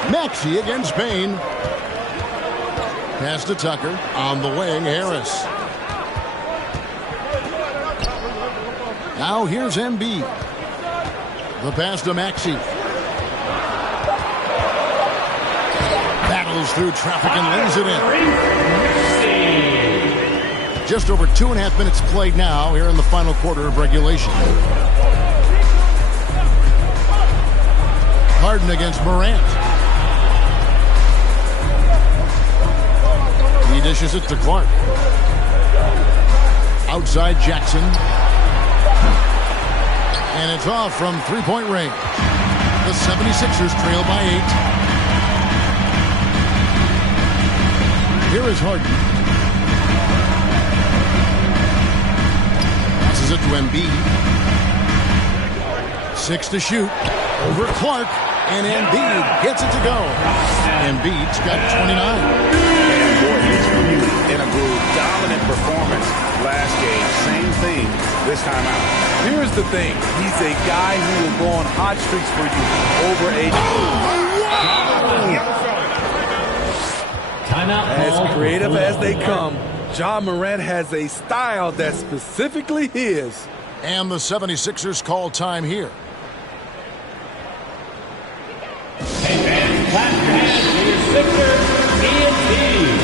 Maxey against Bane. Pass to Tucker. On the wing, Harris. Now here's Embiid. The pass to Maxey. Battles through traffic and lays it in. Just over 2.5 minutes played now here in the final quarter of regulation. Harden against Morant. He dishes it to Clark. Outside Jackson. And it's off from 3-point range. The 76ers trail by 8. Here is Harden. Passes it to Embiid. 6 to shoot. Over Clark. And Embiid gets it to go. Embiid's got 29. And boy, he's really in a groove. Dominant performance last game. Same thing this time out. Here's the thing. He's a guy who will go on hot streaks for you over a... As creative as they come, Ja Morant has a style that's specifically his. And the 76ers call time here. Hey, fans, clap your hands for your Sixers, TNT.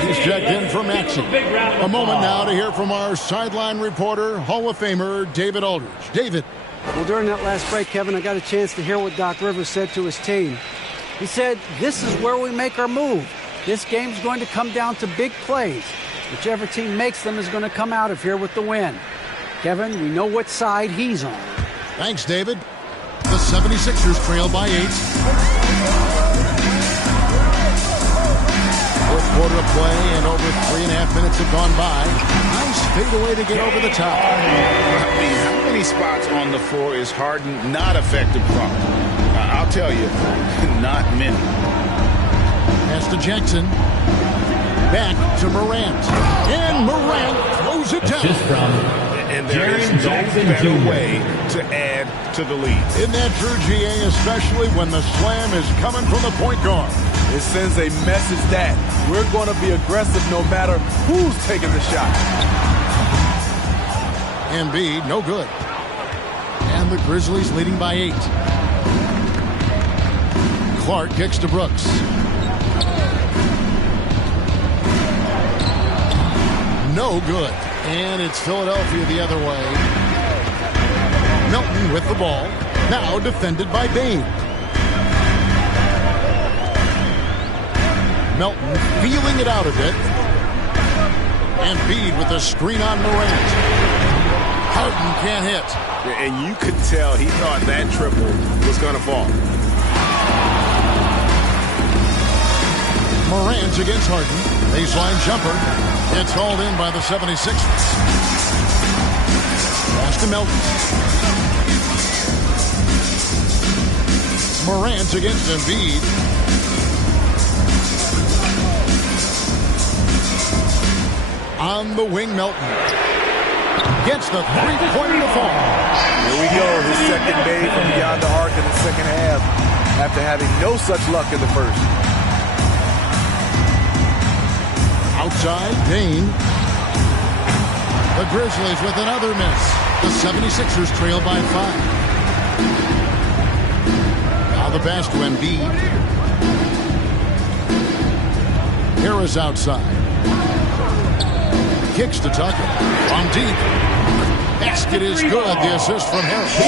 He's checked in for Maxey. A moment now to hear from our sideline reporter, Hall of Famer David Aldridge. David. Well, during that last break, Kevin, I got a chance to hear what Doc Rivers said to his team. He said, this is where we make our move. This game's going to come down to big plays. Whichever team makes them is going to come out of here with the win. Kevin, we know what side he's on. Thanks, David. The 76ers trail by 8. Fourth quarter of play, and over 3.5 minutes have gone by. Nice fadeaway to get over the top. I mean, how many spots on the floor is Harden not effective from? I'll tell you, not many. Pass to Jackson. Back to Morant. And Morant throws it down. Assist from And there is no better way to add to the lead. Isn't that true, GA, especially when the slam is coming from the point guard? It sends a message that we're going to be aggressive no matter who's taking the shot. Embiid, no good. And the Grizzlies leading by 8. Clark kicks to Brooks. No good. And it's Philadelphia the other way. Melton with the ball. Now defended by Bain. Melton feeling it out a bit. Embiid with the screen on Morant. Harden can't hit. And you could tell he thought that triple was going to fall. Morant against Harden. Baseline jumper. It's hauled in by the 76ers. Pass to Melton. Morant against Embiid. On the wing, Melton. Gets the three-pointer to fall. Here we go. His second made from beyond the arc in the second half after having no such luck in the first. Outside, Bain. The Grizzlies with another miss. The 76ers trail by 5. Now the pass to Embiid. Harris outside. Kicks to Tucker. From deep. Basket is good. The assist from Harris.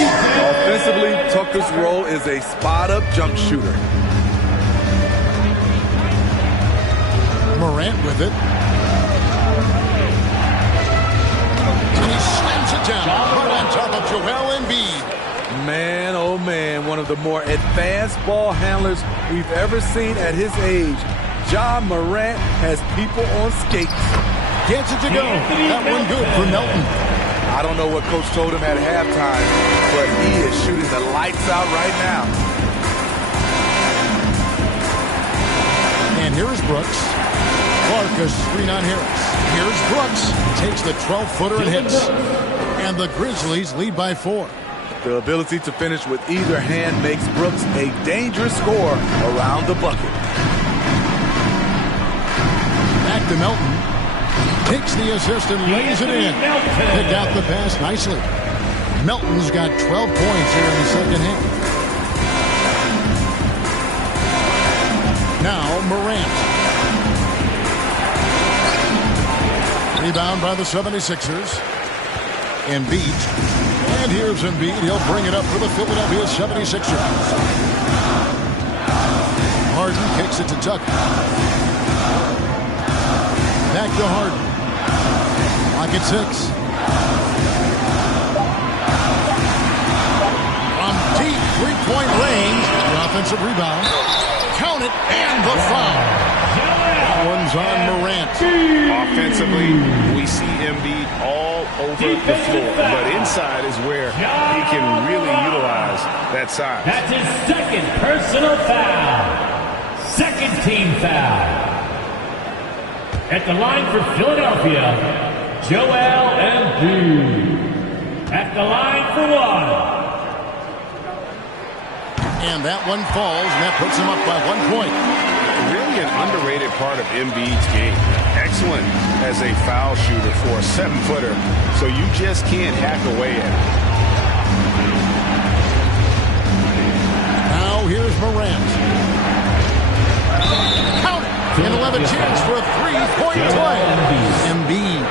Offensively, Tucker's role is a spot-up jump shooter. Morant with it. And he slams it down. Right on top of Joel Embiid. Man, oh man, one of the more advanced ball handlers we've ever seen at his age. Ja Morant has people on skates. Gets it to go. That one good for Melton. I don't know what Coach told him at halftime, but he is shooting the lights out right now. And here's Brooks. Clark is screen on Harris. Here's Brooks. Takes the 12-footer and hits. And the Grizzlies lead by 4. The ability to finish with either hand makes Brooks a dangerous scorer around the bucket. Back to Melton. Takes the assist and lays it in. Picked out the pass nicely. Melton's got 12 points here in the second half. Now Morant. Rebound by the 76ers. Embiid. And here's Embiid. He'll bring it up for the Philadelphia 76ers. Harden kicks it to Tucker. Back to Harden. Lock at 6. From deep three-point range. The offensive rebound. Count it and the foul. That one's on Morant. Offensively, we see Embiid all over the floor. But inside is where he can really utilize that size. That's his second personal foul. Second team foul. At the line for Philadelphia, Joel Embiid. At the line for 1. And that one falls, and that puts him up by 1 point. Really an underrated part of Embiid's game. Excellent as a foul shooter for a 7-footer, so you just can't hack away at it. Now here's Morant. Count it! And he'll have a chance for a three-point play. Embiid.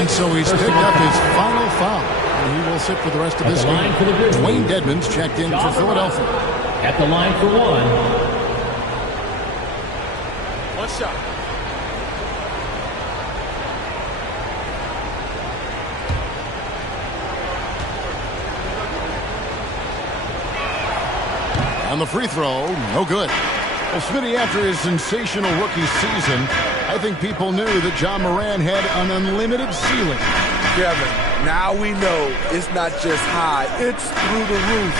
And so he's picked up his final foul. And he will sit for the rest of this game. Dwayne Dedmon's checked in for Philadelphia. At the line for 1. One shot. And the free throw, no good. Well, Smitty, after his sensational rookie season, I think people knew that Ja Morant had an unlimited ceiling. Kevin, now we know it's not just high, it's through the roof.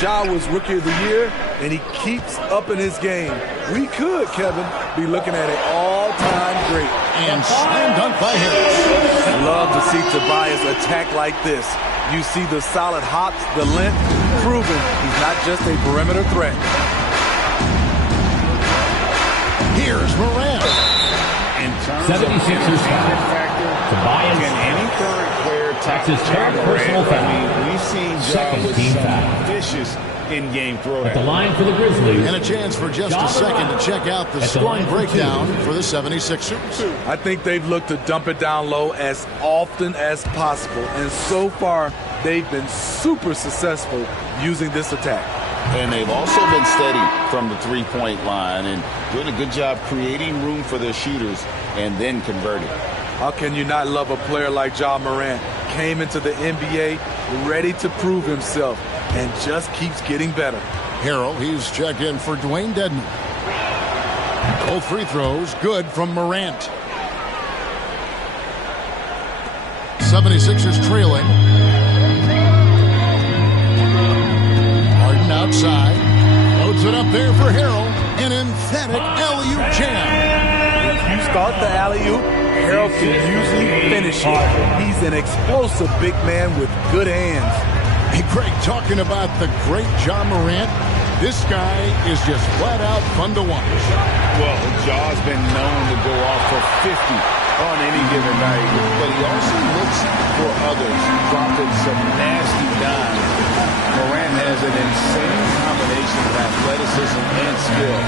Ja was Rookie of the Year, and he keeps upping his game. We could, Kevin, be looking at an all-time great. And slam dunk by Harris. Love to see Tobias attack like this. You see the solid hops, the length, proving he's not just a perimeter threat. Here's Morant. In terms 76ers foul. Tobias. Can any current player top That's his third personal foul. I mean, we've seen Ja Second with team some foul. vicious in-game At the throwdown. line for the Grizzlies. And a chance for just a second to check out the At the scoring line for breakdown two. for the 76ers. I think they've looked to dump it down low as often as possible, and so far they've been super successful using this attack. And they've also been steady from the three-point line and doing a good job creating room for their shooters and then converting. How can you not love a player like Ja Morant? Came into the NBA ready to prove himself and just keeps getting better. Harrell, he's checked in for Dwayne Dedman. Both free throws good from Morant. 76ers trailing. Harden outside. Loads it up there for Harrell. An emphatic alley-oop jam. If you start the alley-oop, Harrell can usually finish it. He's an explosive big man with good hands. Hey, Greg, talking about the great Ja Morant, this guy is just flat out fun to watch. Well, Ja's been known to go off for 50 on any given night, but he also looks for others, dropping some nasty dimes. Morant has an insane combination of athleticism and skill.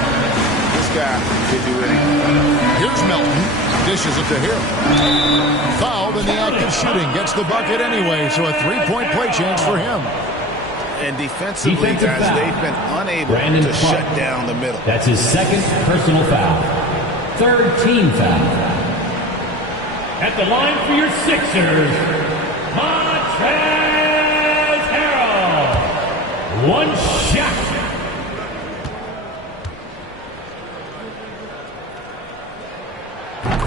This guy could do anything. Here's Melton. Dishes it to Harrell. Fouled in the act of shooting. Gets the bucket anyway, so a three-point play chance for him. And defensively, Defensive guys, foul. they've been unable Brandon to Clark. shut down the middle. That's his second personal foul. Third team foul. At the line for your Sixers, Montrezl Harrell. One shot.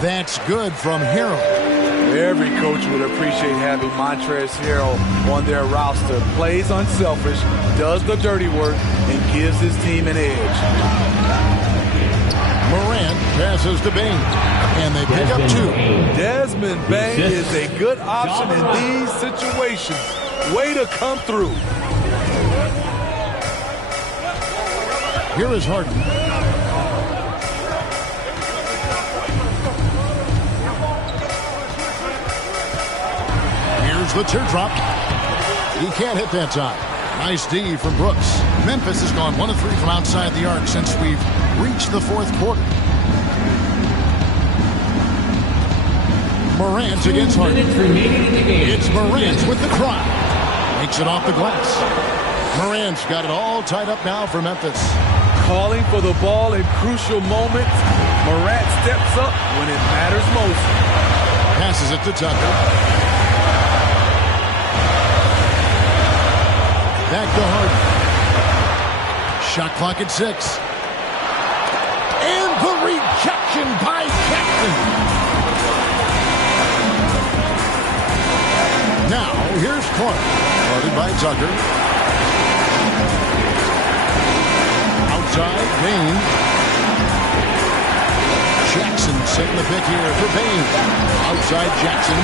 That's good from Harrell. Every coach would appreciate having Montrezl Harrell on their roster. Plays unselfish, does the dirty work, and gives his team an edge. Morant passes to Bain. And they pick up two. Desmond Bain is a good option in these situations. Way to come through. Here is Harden. Here's the teardrop. He can't hit that time. Nice D from Brooks. Memphis has gone 1 of 3 from outside the arc since we've reached the fourth quarter. Morant against Harden. It's Morant with the try. Makes it off the glass. Morant's got it all tied up now for Memphis. Calling for the ball in crucial moments. Morant steps up when it matters most. Passes it to Tucker. Back to Harden. Shot clock at 6. And the rejection by Jackson. Now, here's Clark. Guarded by Tucker. Outside, Bain. Jackson setting the pick here for Bain. Outside, Jackson.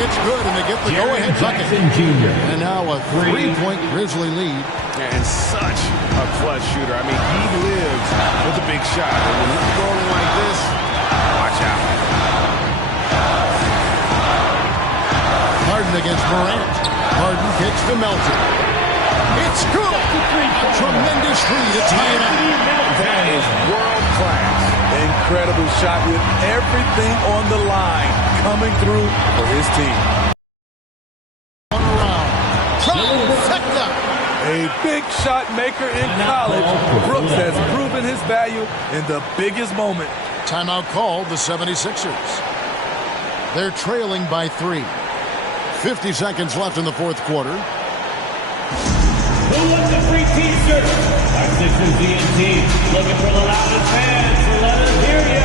It's good, and they get the go-ahead bucket. And now a 3-point Grizzly lead. And such a clutch shooter. I mean, he lives with a big shot. And when he's rolling like this, watch out. Harden against Morant. Harden kicks to Melton. It's good. A tremendous three to tie it up. That is world class. Incredible shot with everything on the line coming through for his team. One around. Trifecta. A big shot maker in college. Brooks has proven his value in the biggest moment. Timeout called the 76ers. They're trailing by 3. 50 seconds left in the fourth quarter. Who wants a free t-shirt? Our Sixers DNT looking for the loudest fans, so let us hear ya.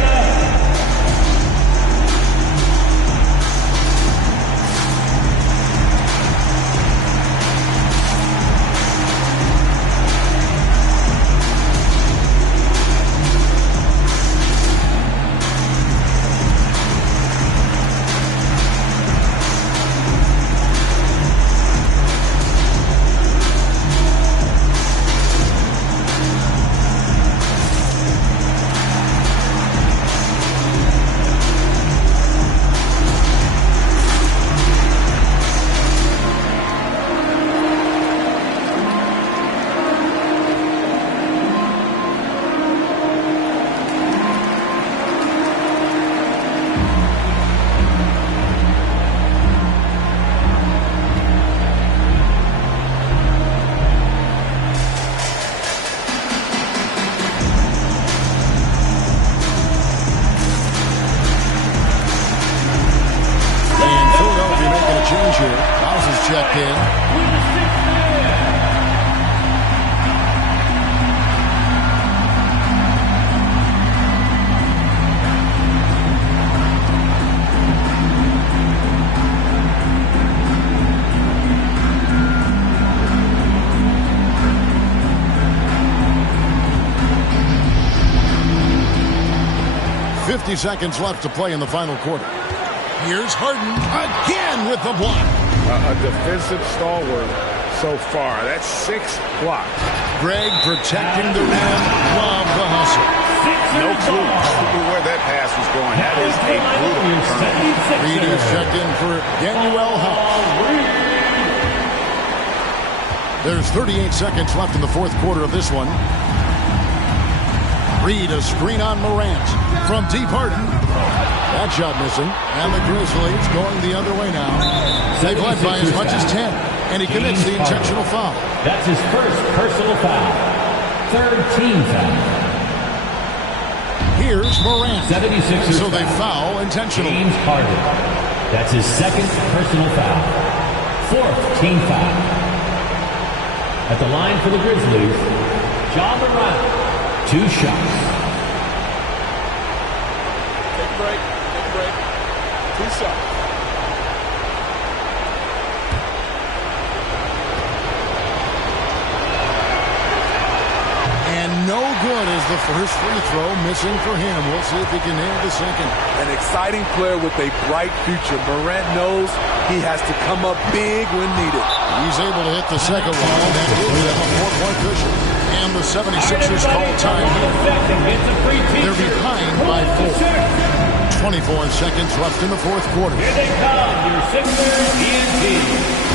danger. House is checked in. 50 seconds left to play in the final quarter. Here's Harden again with the block. A defensive stalwart so far. That's 6 blocks. Greg protecting the rim. Love the hustle. No clue where that pass was going. That is a brutal turn. Reed is checked in for Daniel House. There's 38 seconds left in the fourth quarter of this one. Reed, a screen on Morant. From deep, Harden. That shot missing. And the Grizzlies going the other way now. They've led by as much as 10. And he commits the intentional foul. That's his first personal foul. Third team foul. Here's Morant. 76ers so they foul intentionally. James Harden. That's his second personal foul. Fourth team foul. At the line for the Grizzlies, Ja Morant. 2 shots. Take a break. Take a break. 2 shots. And no good is the first free throw, missing for him. We'll see if he can nail the second. An exciting player with a bright future. Morant knows he has to come up big when needed. He's able to hit the second one, and that gives them a 4-point cushion. And the 76ers call time here. They're behind by 4. 24 seconds left in the fourth quarter. Here they come, your Sixers ENT.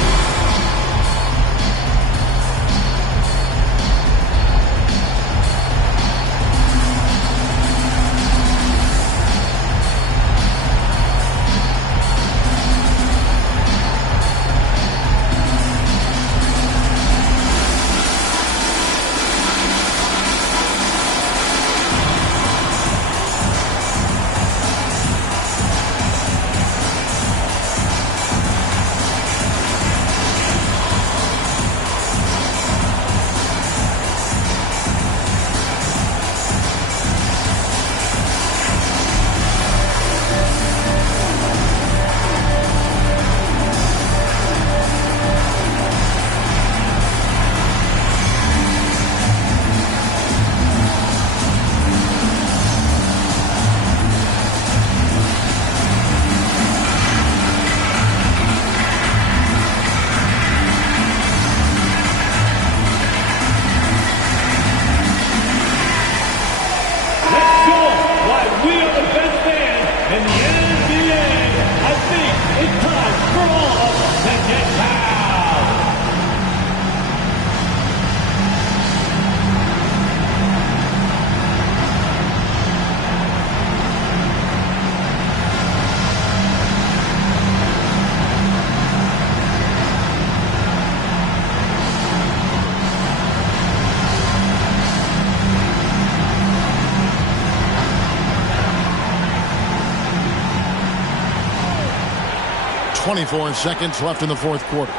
.24 seconds left in the fourth quarter.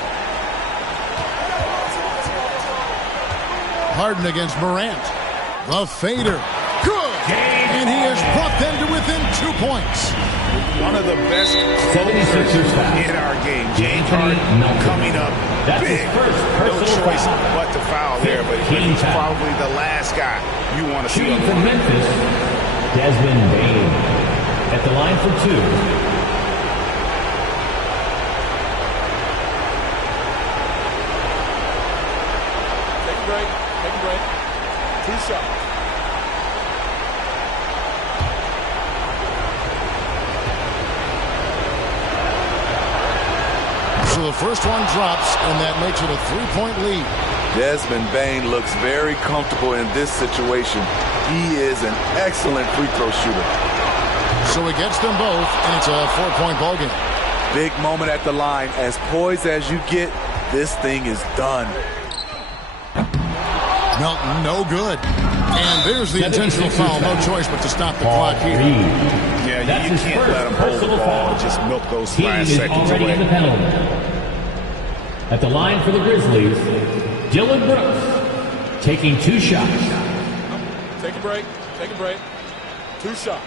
Harden against Morant. The fader. Good! And he has brought them to within 2 points. One of the best in our game. James Harden coming up big. No choice but to foul there, but he's probably the last guy you want to see. Shooting from Memphis, Desmond Bain. At the line for 2. Take a break. 2 shots. So the first one drops, and that makes it a 3-point lead. Desmond Bain looks very comfortable in this situation. He is an excellent free throw shooter. So he gets them both, and it's a 4-point ballgame. Big moment at the line. As poised as you get, this thing is done. Melton, no good. And there's the intentional foul. No choice but to stop the clock here. Yeah, you can't let them hold the ball and just milk those last seconds away. At the line for the Grizzlies, Dylan Brooks taking 2 shots. Take a break. Take a break. 2 shots.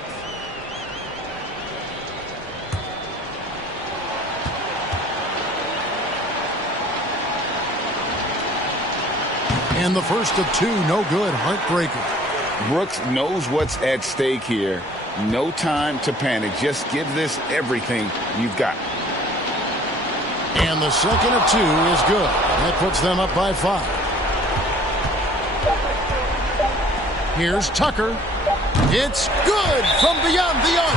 And the first of 2, no good. Heartbreaker. Brooks knows what's at stake here. No time to panic. Just give this everything you've got. And the second of 2 is good. That puts them up by 5. Here's Tucker. It's good from beyond the arc.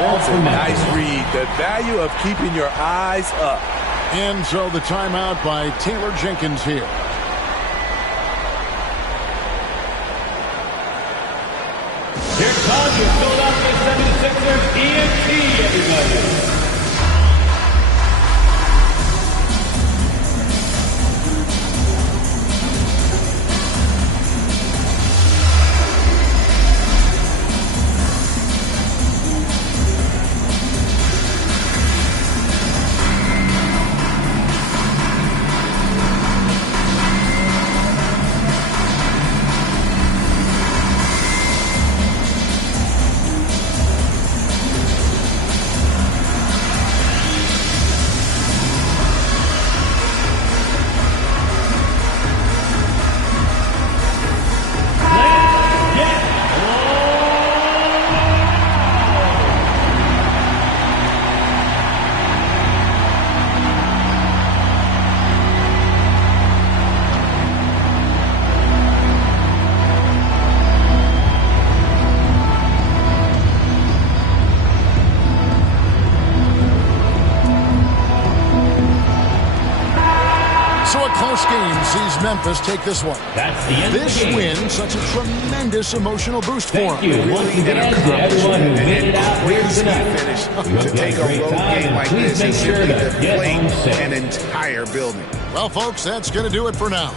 That's a nice read. The value of keeping your eyes up. And so the timeout by Taylor Jenkins here. Here comes your Philadelphia 76ers ENT, everybody. Sees Memphis take this one. That's the end this of the game. win, such a tremendous emotional boost for Thank him. you once again to everyone who made it out here tonight. Finish You to hope you take had a a great road time, game and like please this make and sure simply to get home deflate safe. an entire building. Well, folks, that's going to do it for now.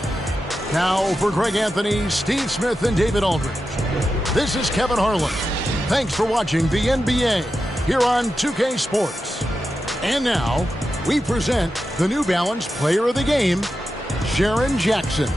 Now, for Greg Anthony, Steve Smith, and David Aldridge, this is Kevin Harlan. Thanks for watching the NBA here on 2K Sports. And now, we present the New Balance Player of the Game, Sharon Jackson.